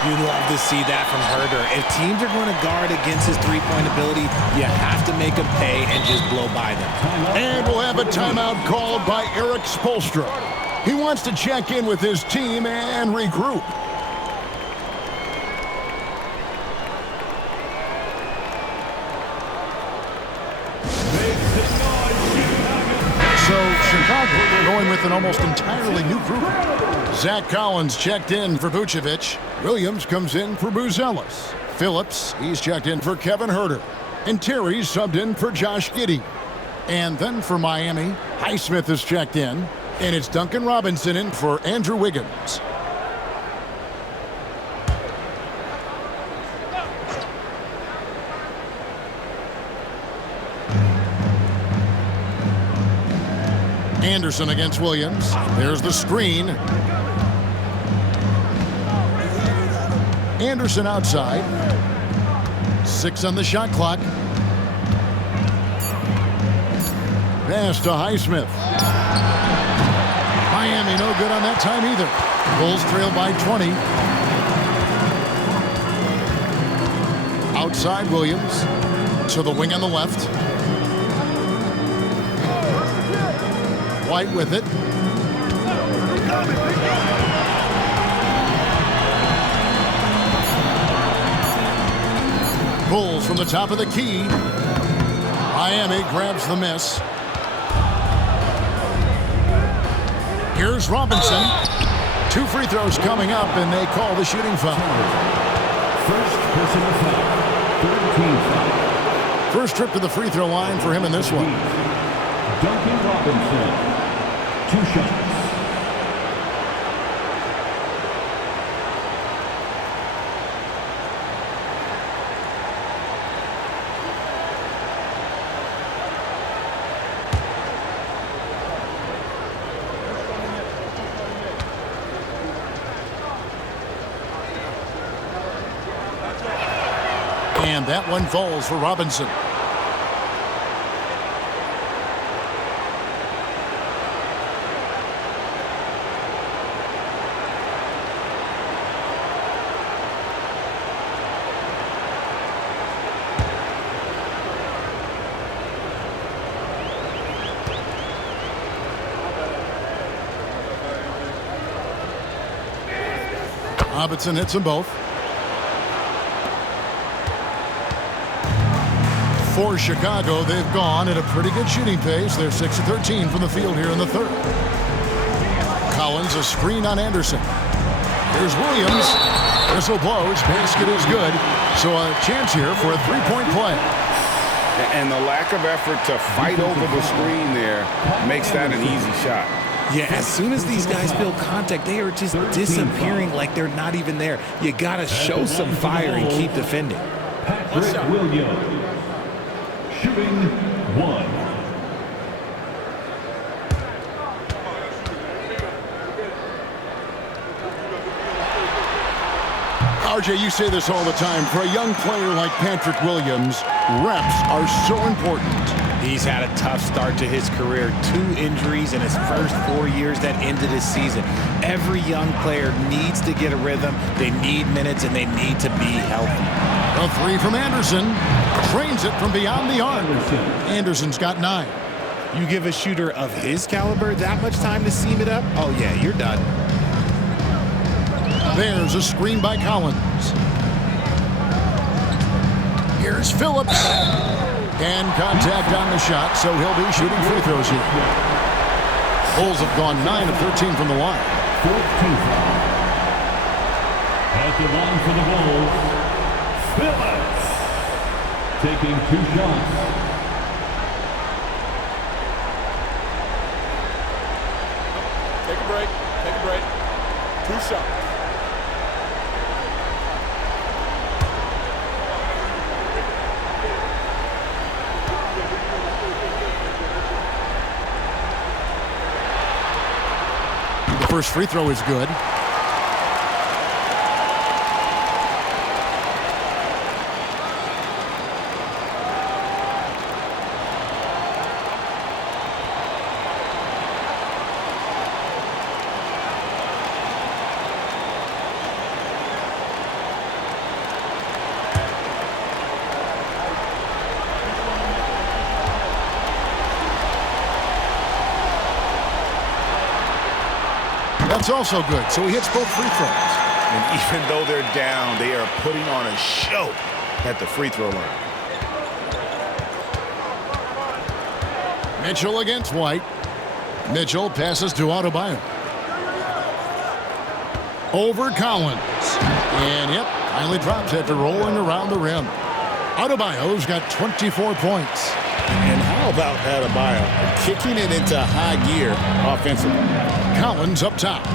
You'd love to see that from Herter. If teams are going to guard against his three-point ability, you have to make them pay and just blow by them. And we'll have a timeout called by Eric Spoelstra. He wants to check in with his team and regroup. So Chicago going with an almost entirely new group. Zach Collins checked in for Vucevic. Williams comes in for Buzelis. Phillips, he's checked in for Kevin Herter. And Terry subbed in for Josh Giddey. And then for Miami, Highsmith is checked in. And it's Duncan Robinson in for Andrew Wiggins. Anderson against Williams. There's the screen. Anderson outside. 6 on the shot clock. Pass to Highsmith. Miami no good on that time either. Bulls trail by 20. Outside Williams. To the wing on the left. White with it. Bulls from the top of the key. Miami grabs the miss. Here's Robinson. 2 free throws coming up, and they call the shooting foul. First personal foul. 13 foul. First trip to the free throw line for him in this one. Duncan Robinson. 2 shots. And that one falls for Robinson. Robinson hits them both. For Chicago, they've gone at a pretty good shooting pace. They're 6 of 13 from the field here in the third. Collins, a screen on Anderson. Here's Williams. Whistle blows. Basket is good. So a chance here for a 3-point play. And the lack of effort to fight over the screen there makes that an easy shot. Yeah, as soon as these guys feel contact, they are just disappearing like they're not even there. You got to show some fire and keep defending. Patrick Williams. Shooting 1. RJ, you say this all the time. For a young player like Patrick Williams, reps are so important. He's had a tough start to his career. 2 injuries in his first 4 years that ended his season. Every young player needs to get a rhythm. They need minutes, and they need to be healthy. A 3 from Anderson. Trains it from beyond the arc. Anderson's got 9. You give a shooter of his caliber that much time to seam it up? Oh, yeah, you're done. There's a screen by Collins. Here's Phillips. And contact on the shot, so he'll be shooting free throws here. Bulls have gone 9 of 13 from the line. 14 foul. At the line for the Bulls, Phillips. taking 2 shots. Take a break. Take a break. 2 shots. The first free throw is good. That's also good, so he hits both free throws. And even though they're down, they are putting on a show at the free throw line. Mitchell against White. Mitchell passes to Adebayo. Over Collins. And yep, finally drops after rolling around the rim. Adebayo's got 24 points. And how about Adebayo kicking it into high gear offensively? Collins up top.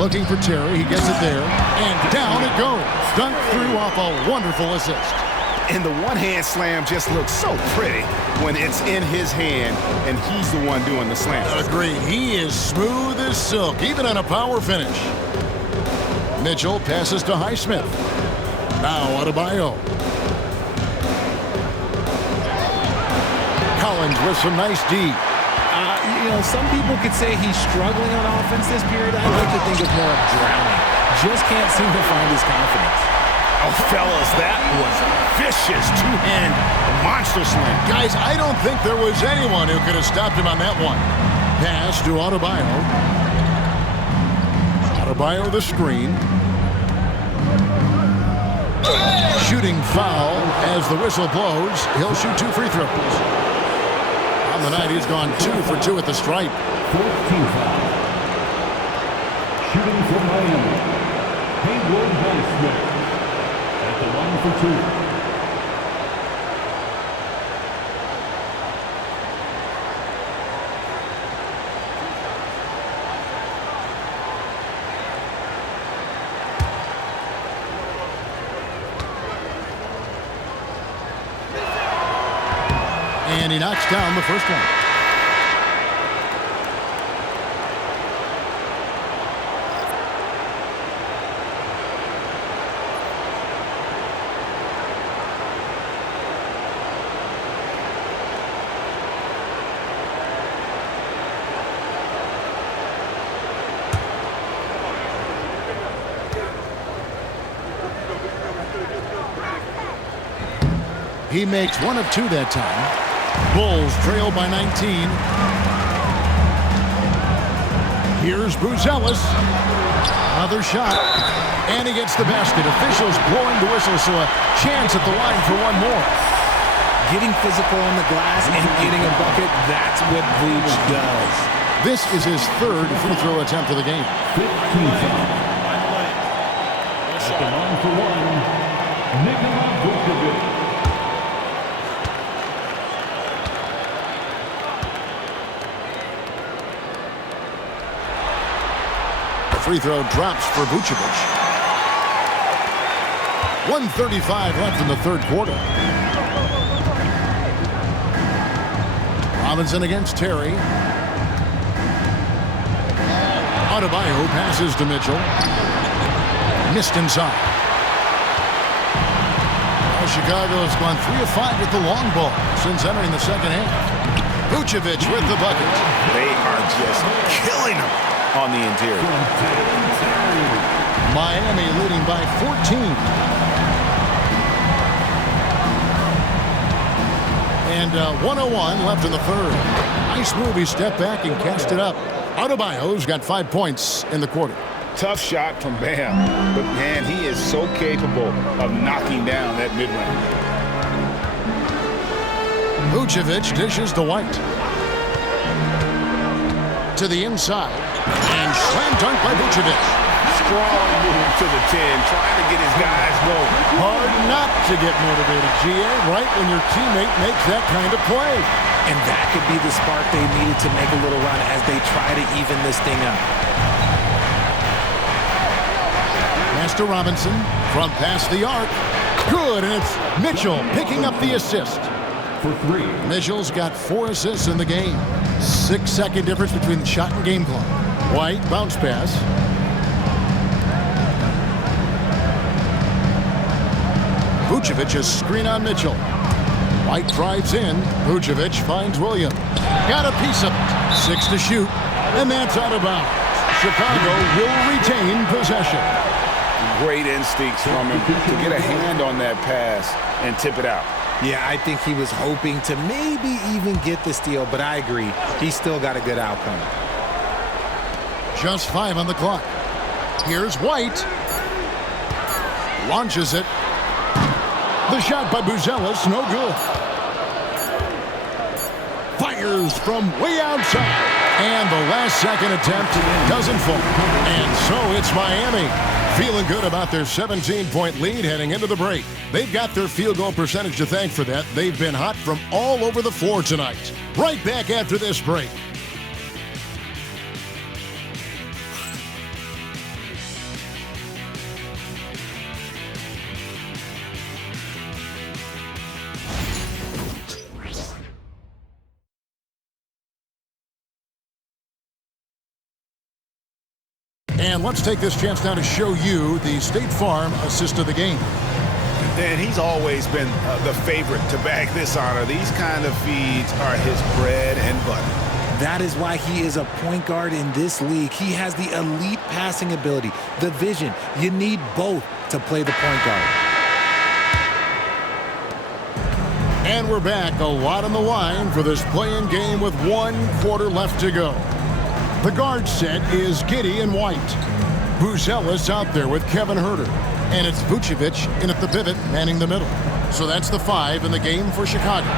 Looking for Terry. He gets it there. And down it goes. Dunked through off a wonderful assist. And the one-hand slam just looks so pretty when it's in his hand and he's the one doing the slam. Agreed. He is smooth as silk, even on a power finish. Mitchell passes to Highsmith. Now Adebayo. Collins with some nice D. You know, some people could say he's struggling on offense this period. I like to think of more of drowning. Just can't seem to find his confidence. Oh, fellas, that was vicious two-hand monster slam. Guys, I don't think there was anyone who could have stopped him on that one. Pass to Adebayo. Adebayo the screen. Shooting foul as the whistle blows. He'll shoot 2 free throws. On the night, he's gone 2 for 2 at the stripe. 14 foul. Shooting for Miami. Haywood Highsmith at the line for 2. And he knocks down the first one. He makes 1 of 2 that time. Bulls trail by 19. Here's Buzelis. Another shot. And he gets the basket. Officials blowing the whistle, so a chance at the line for one more. Getting physical on the glass and getting a bucket, that's what Vooch does. This is his 3rd free throw attempt of the game. 15 foul. At the line for 1, Nikola Vucevic. Free throw drops for Vucevic. 1:35 left in the 3rd quarter. Robinson against Terry. Adebayo passes to Mitchell. Missed inside. Well, Chicago has gone 3 of 5 with the long ball since entering the second half. Vucevic with the bucket. They are just killing him on the interior. Miami leading by 14. And 1:01 left in the 3rd. Nice move. He stepped back and cast it up. Adebayo's got 5 points in the quarter. Tough shot from Bam, but man, he is so capable of knocking down that mid-range. Vucevic dishes to White. To the inside. And slam dunk by Vucevic. strong move to the 10, trying to get his guys going. Hard not to get motivated, GA, right when your teammate makes that kind of play. And that could be the spark they needed to make a little run as they try to even this thing up. Master Robinson from past the arc. Good, and it's Mitchell picking up the assist. For 3. Mitchell's got 4 assists in the game. 6-second difference between the shot and game clock. White, bounce pass. Vucevic, a screen on Mitchell. White drives in. Vucevic finds Williams. Got a piece of it. 6 to shoot, and that's out of bounds. Chicago will retain possession. Great instincts from him to get a hand on that pass and tip it out. Yeah, I think he was hoping to maybe even get the steal, but I agree. He still got a good outcome. Just 5 on the clock. Here's White. Launches it. The shot by Buzelis, no good. Fires from way outside. And the last second attempt doesn't fall. And so it's Miami. Feeling good about their 17-point lead heading into the break. They've got their field goal percentage to thank for that. They've been hot from all over the floor tonight. Right back after this break. And let's take this chance now to show you the State Farm assist of the game. And he's always been the favorite to bag this honor. These kind of feeds are his bread and butter. That is why he is a point guard in this league. He has the elite passing ability, the vision. You need both to play the point guard. And we're back. A lot on the line for this play-in game with 1 quarter left to go. The guard set is Giddey and White. Buzelis out there with Kevin Huerter. And it's Vucevic in at the pivot, manning the middle. So that's the 5 in the game for Chicago.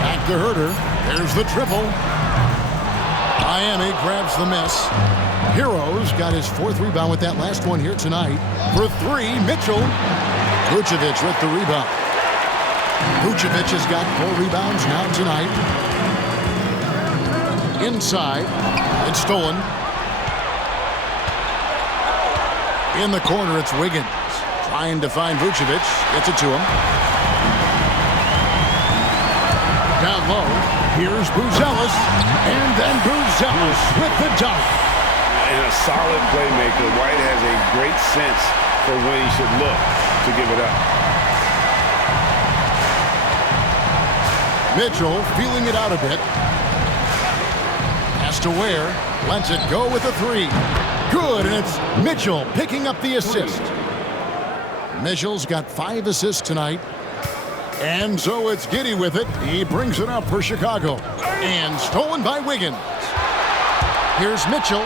Back to Huerter. There's the triple. Miami grabs the miss. Heroes got his 4th rebound with that last one here tonight. For 3, Mitchell. Vucevic with the rebound. Vucevic has got 4 rebounds now tonight. Inside, it's stolen. In the corner, it's Wiggins. Trying to find Vucevic. Gets it to him. Down low, here's Buzelis. And then Buzelis with the dunk. And a solid playmaker. White has a great sense for when he should look to give it up. Mitchell feeling it out a bit. To Ware, lets it go with a 3. Good, and it's Mitchell picking up the assist. Mitchell's got 5 assists tonight. And so it's Giddey with it. He brings it up for Chicago. And stolen by Wiggins. Here's Mitchell.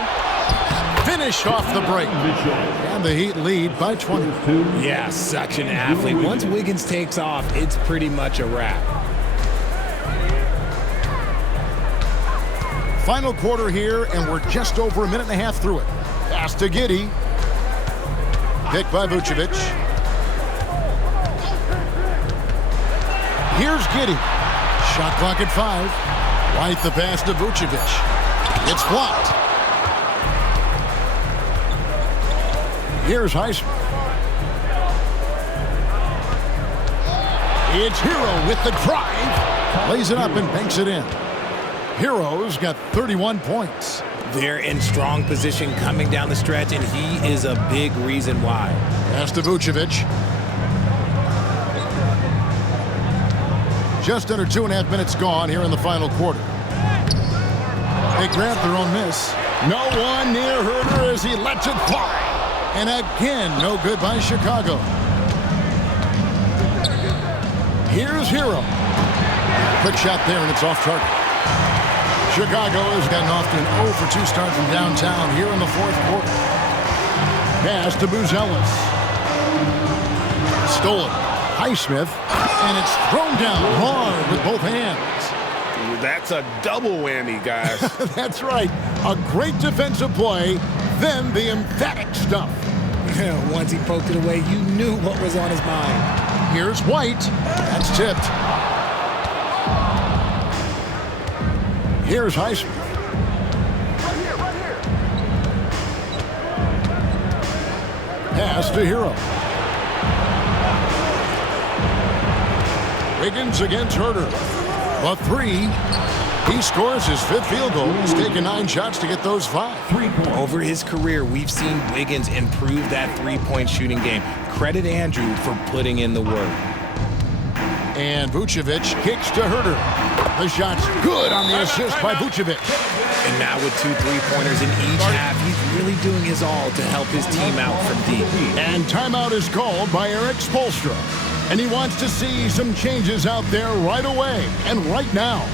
Finished off the break. And the Heat lead by 20. Yeah, such an athlete. Once Wiggins takes off, it's pretty much a wrap. Final quarter here, and we're just over 1.5 minutes through it. Pass to Giddey. Picked by Vucevic. Here's Giddey. Shot clock at 5. White the pass to Vucevic. It's blocked. Here's Highsmith. It's Hero with the drive. Lays it up and banks it in. Hero's got 31 points. They're in strong position coming down the stretch, and he is a big reason why. Pass to Vucevic. Just under 2.5 minutes gone here in the final quarter. They grab their own miss. No one near Huerter as he lets it fly. And again, no good by Chicago. Here's Hero. Quick shot there, and it's off target. Chicago has gotten off to an 0 for 2 start from downtown here in the 4th quarter. Pass to Buzelis. Stolen. Highsmith. And it's thrown down hard with both hands. That's a double whammy, guys. That's right. A great defensive play, then the emphatic stuff. Once he poked it away, you knew what was on his mind. Here's White. That's tipped. Here's Highsmith. Pass to Hero. Wiggins against Herter. A three. He scores his 5th field goal. He's taken 9 shots to get those 5. Over his career, we've seen Wiggins improve that three-point shooting game. Credit Andrew for putting in the work. And Vucevic kicks to Herter. The shot's good on the assist by Vucevic. And now with 2 3-pointers in each half, he's really doing his all to help his team out from deep. And timeout is called by Eric Spoelstra. And he wants to see some changes out there right away and right now.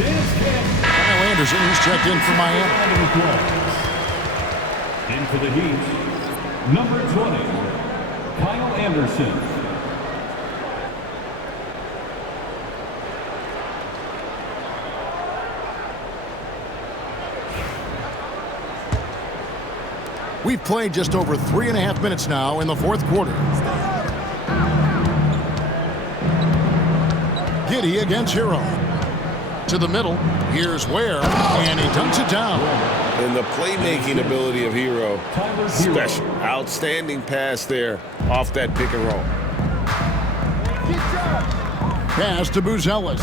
Kyle Anderson, he's checked in for Miami. In for the Heat, number 20, Kyle Anderson. We've played just over 3.5 minutes now in the 4th quarter. Giddey against Hero. To the middle. Here's Ware, and he dunks it down. And the playmaking ability of Hero, special. Outstanding pass there off that pick and roll. Pass to Buzelis.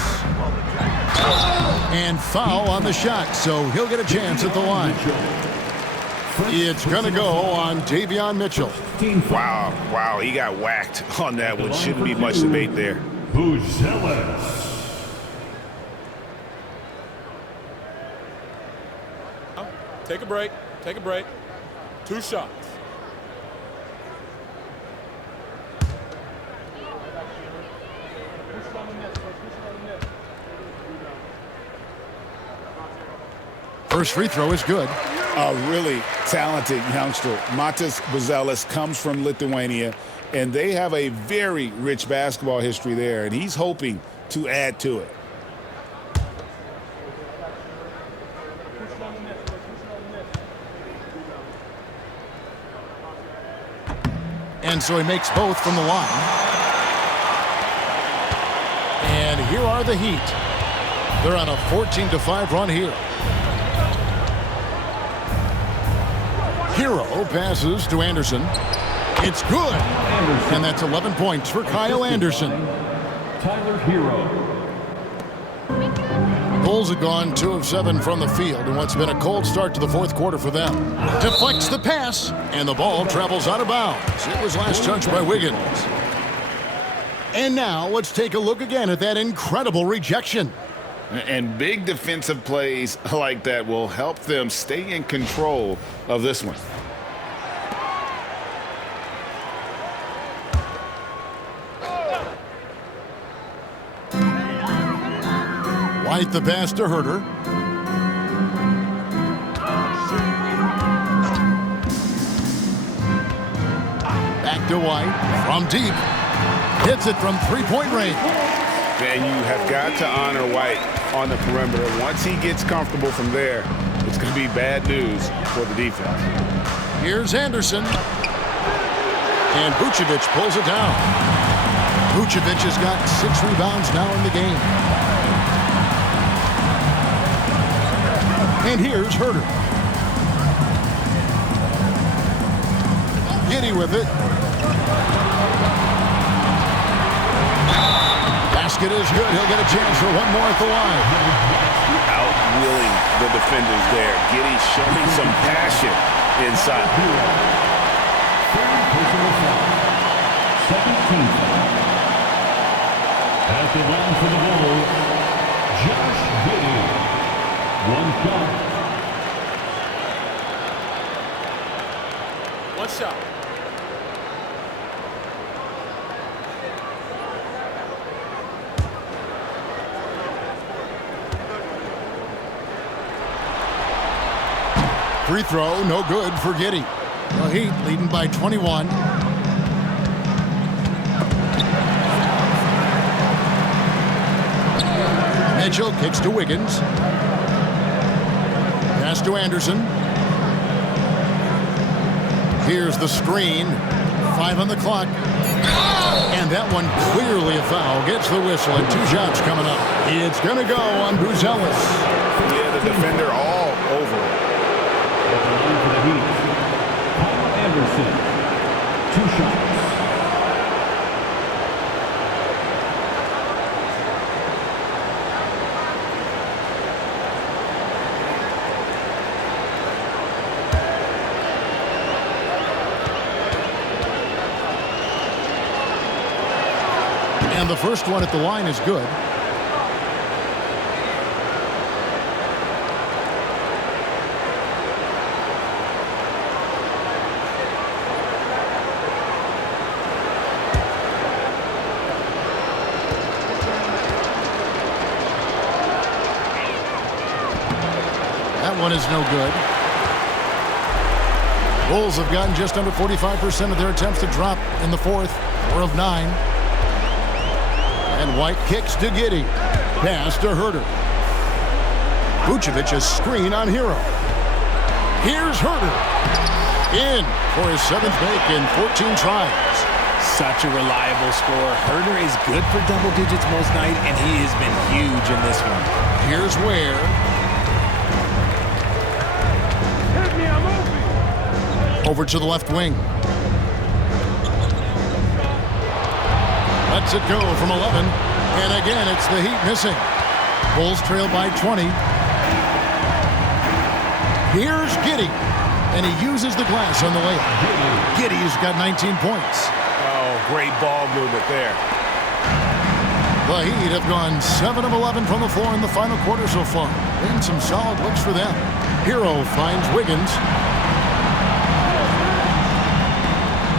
And foul on the shot, so he'll get a chance at the line. It's going to go on Davion Mitchell. Wow, he got whacked on that one. Shouldn't be much debate there. Buzelis. Take a break. Take a break. 2 shots. First free throw is good. A really talented youngster. Matas Buzelis comes from Lithuania, and they have a very rich basketball history there, and he's hoping to add to it. And so he makes both from the line. And here are the Heat. They're on a 14-5 run here. Hero passes to Anderson. It's good. And that's 11 points for Kyle Anderson. Tyler Hero. Bulls have gone 2 of 7 from the field in what's been a cold start to the 4th quarter for them. Deflects the pass, and the ball travels out of bounds. It was last touched by Wiggins. And now let's take a look again at that incredible rejection. And big defensive plays like that will help them stay in control of this one. White the pass to Herter. Back to White from deep. Hits it from 3-point range. And you have got to honor White on the perimeter. Once he gets comfortable from there, it's going to be bad news for the defense. Here's Anderson. And Vucevic pulls it down. Vucevic has got 6 rebounds now in the game. And here's Herter. Giddey with it. Basket is good. He'll get a chance for one more at the line. Outwilling the defenders there. Giddey showing some passion inside. Third personal foul. Second team foul. At the line for the Bulls, Josh Giddey. 1 shot. 1 shot. Free throw, no good for Giddey. The Heat leading by 21. Mitchell kicks to Wiggins. Pass to Anderson. Here's the screen. 5 on the clock. And that one clearly a foul. Gets the whistle and 2 shots coming up. It's going to go on Buzelis. Yeah, the defender all over it. For the Heat, Kyle Anderson. 2 shots. And the first one at the line is good. That one is no good. Bulls have gotten just under 45% of their attempts to drop in the fourth, 4 of 9. And White kicks to Giddey. Pass to Herter. Vucevic a screen on Hero. Here's Herter. In for his 7th make in 14 tries. Such a reliable scorer. Herter is good for double digits most night, and he has been huge in this one. Here's Ware. Over to the left wing. Lets it go from 11. And again, it's the Heat missing. Bulls trail by 20. Here's Giddey. And he uses the glass on the layup. Giddey's got 19 points. Oh, great ball movement there. The Heat have gone 7 of 11 from the floor in the final quarter so far. And some solid looks for them. Hero finds Wiggins.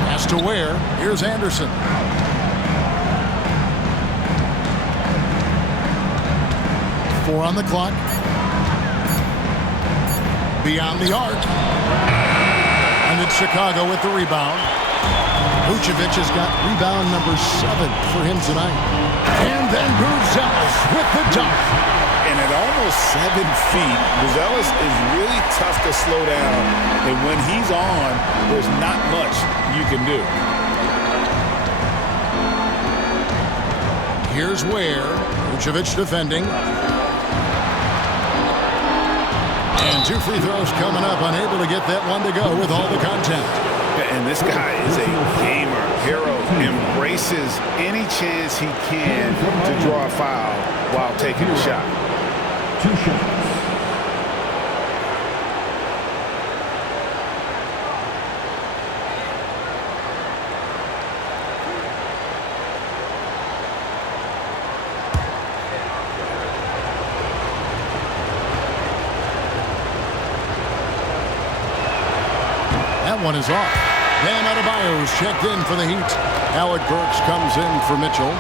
Pass to Ware. Here's Anderson. Four on the clock. Beyond the arc. And it's Chicago with the rebound. Vucevic has got rebound number 7 for him tonight. And then Buzelis with the dunk. And at almost 7 feet, Buzelis is really tough to slow down. And when he's on, there's not much you can do. Here's Ware. Vucevic defending. And 2 free throws coming up, unable to get that one to go with all the contact. And this guy is a gamer. Hero embraces any chance he can to draw a foul while taking a shot. 2 shots. That one is off. Bam Adebayo's checked in for the Heat. Alec Burks comes in for Mitchell.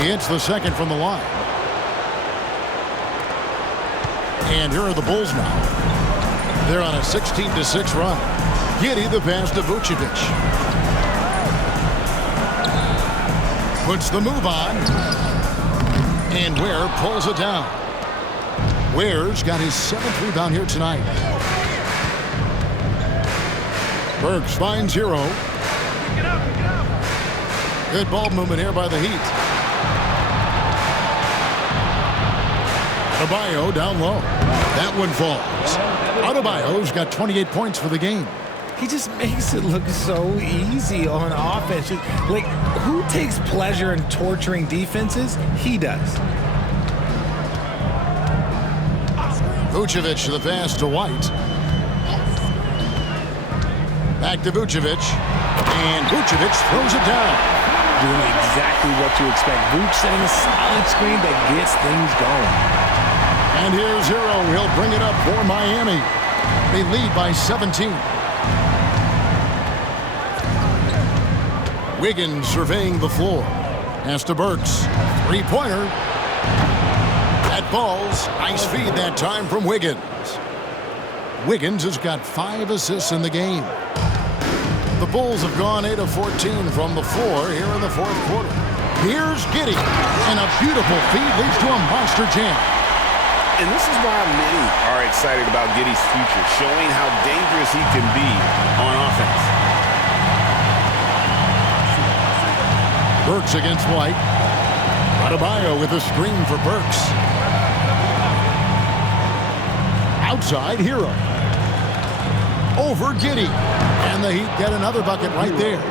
He hits the second from the line. And here are the Bulls now. They're on a 16-6 run. Giddey the pass to Vucevic. Puts the move on. And Ware pulls it down. Ware's got his 7th rebound here tonight. Burks finds Hero. Good ball movement here by the Heat. Adebayo down low. That one falls. Adebayo's got 28 points for the game. He just makes it look so easy on offense. Like, who takes pleasure in torturing defenses? He does. Vucevic the pass to White. Back to Vucevic. And Vucevic throws it down. Doing exactly what you expect. Vuce setting a solid screen that gets things going. And here's Hero. He'll bring it up for Miami. They lead by 17. Wiggins surveying the floor. Pass to Burks. Three-pointer. That falls. Nice feed that time from Wiggins. Wiggins has got 5 assists in the game. The Bulls have gone 8 of 14 from the floor here in the fourth quarter. Here's Giddey, and a beautiful feed leads to a monster jam. And this is why many are excited about Giddey's future, showing how dangerous he can be on offense. Burks against White. Adebayo with a screen for Burks. Outside, Hero. Over Giddey. And the Heat get another bucket right there.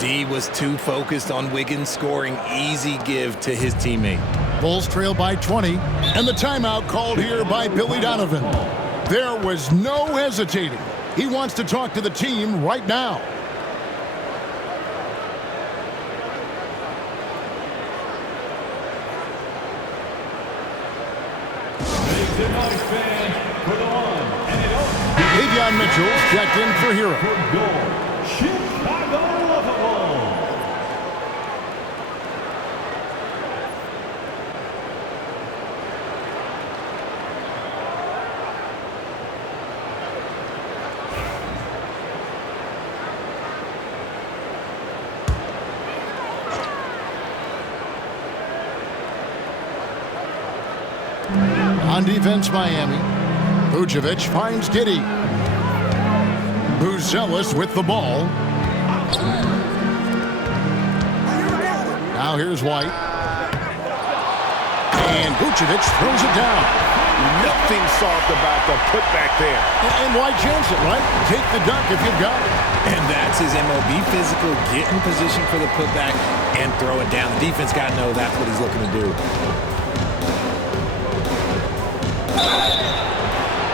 D was too focused on Wiggins scoring. Easy give to his teammate. Bulls trail by 20. And the timeout called here by Billy Donovan. There was no hesitating. He wants to talk to the team right now. Davion Mitchell checked in for Hero. On defense, Miami. Vucevic finds Giddey. Buzelis with the ball. Now here's White. And Vucevic throws it down. Nothing soft about the putback there. And why chance it, right? Take the dunk if you've got it. And that's his MO. Be physical, get in position for the putback, and throw it down. The defense got to know that's what he's looking to do.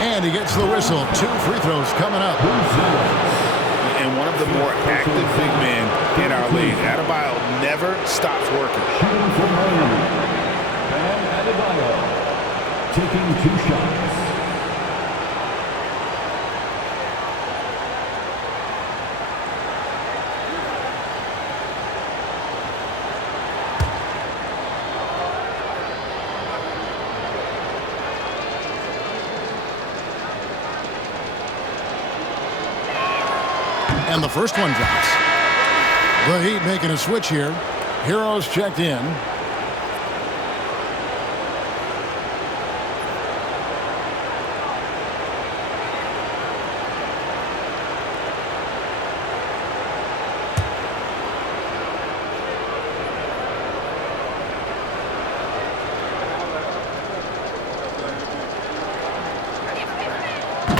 And he gets the whistle. 2 free throws coming up. And one of the more active big men in our league. Adebayo never stops working. Bam Adebayo taking 2 shots. And the first one drops. The Heat making a switch here. Hero's checked in.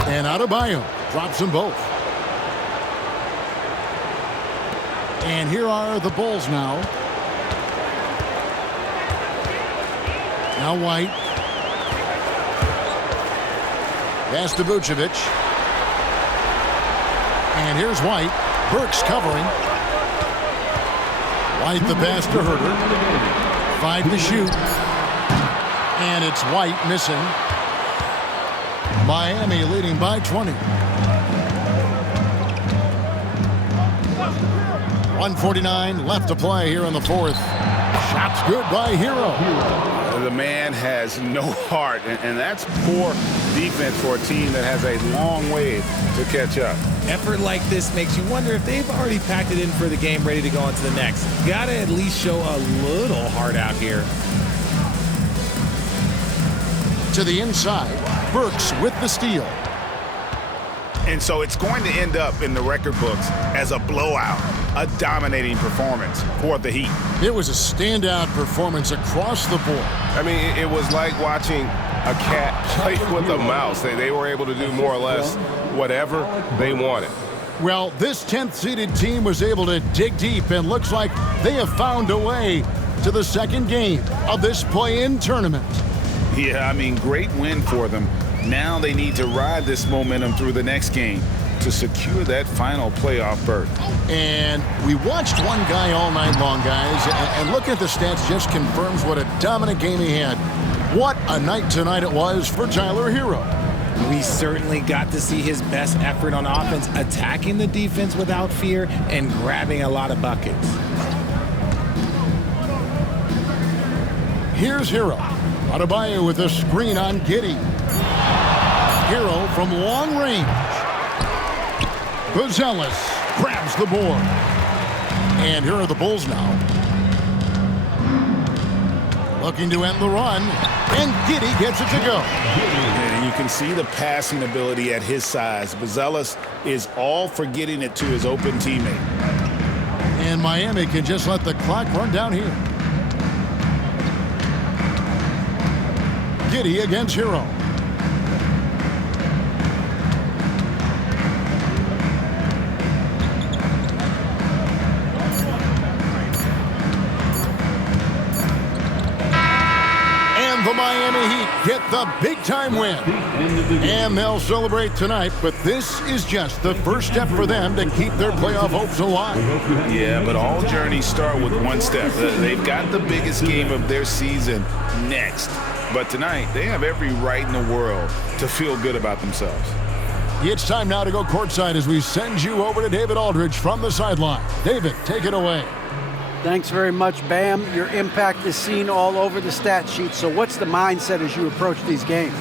And Adebayo drops them both. And here are the Bulls now. Now White. Pass to Vucevic. And here's White. Burks covering. White the pass to Herter. 5 to shoot. And it's White missing. Miami leading by 20. 1:49 left to play here in the fourth. Shots good by Hero. The man has no heart, and that's poor defense for a team that has a long way to catch up. Effort like this makes you wonder if they've already packed it in for the game, ready to go on to the next. Gotta at least show a little heart out here. To the inside, Burks with the steal. And so it's going to end up in the record books as a blowout, a dominating performance for the Heat. It was a standout performance across the board. I mean, it was like watching a cat play with a mouse. They were able to do more or less whatever they wanted. Well, this 10th-seeded team was able to dig deep, and looks like they have found a way to the second game of this play-in tournament. Yeah, I mean, great win for them. Now they need to ride this momentum through the next game to secure that final playoff berth. And we watched one guy all night long, guys, and looking at the stats just confirms what a dominant game he had. What a night tonight it was for Tyler Hero. We certainly got to see his best effort on offense, attacking the defense without fear and grabbing a lot of buckets. Here's Hero. Adebayo with a screen on Giddey. Hero from long range. Buzelis grabs the board. And here are the Bulls now. Looking to end the run. And Giddey gets it to go. And you can see the passing ability at his size. Buzelis is all for getting it to his open teammate. And Miami can just let the clock run down here. Giddey against Hero. And the Miami Heat get the big-time win. And they'll celebrate tonight, but this is just the first step for them to keep their playoff hopes alive. Yeah, but all journeys start with one step. They've got the biggest game of their season next. But tonight, they have every right in the world to feel good about themselves. It's time now to go courtside as we send you over to David Aldridge from the sideline. David, take it away. Thanks very much, Bam. Your impact is seen all over the stat sheet. So what's the mindset as you approach these games?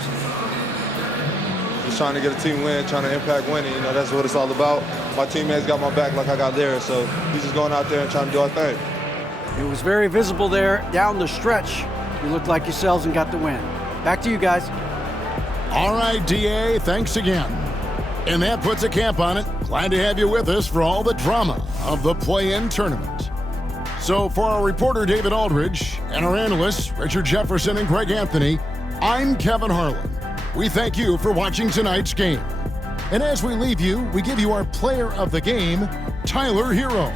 Just trying to get a team win, trying to impact winning. You know, that's what it's all about. My teammates got my back like I got theirs. So he's just going out there and trying to do our thing. It was very visible there down the stretch. You looked like yourselves and got the win. Back to you guys. All right, DA, thanks again. And that puts a cap on it. Glad to have you with us for all the drama of the play-in tournament. So for our reporter, David Aldridge, and our analysts, Richard Jefferson and Greg Anthony, I'm Kevin Harlan. We thank you for watching tonight's game. And as we leave you, we give you our player of the game, Tyler Hero.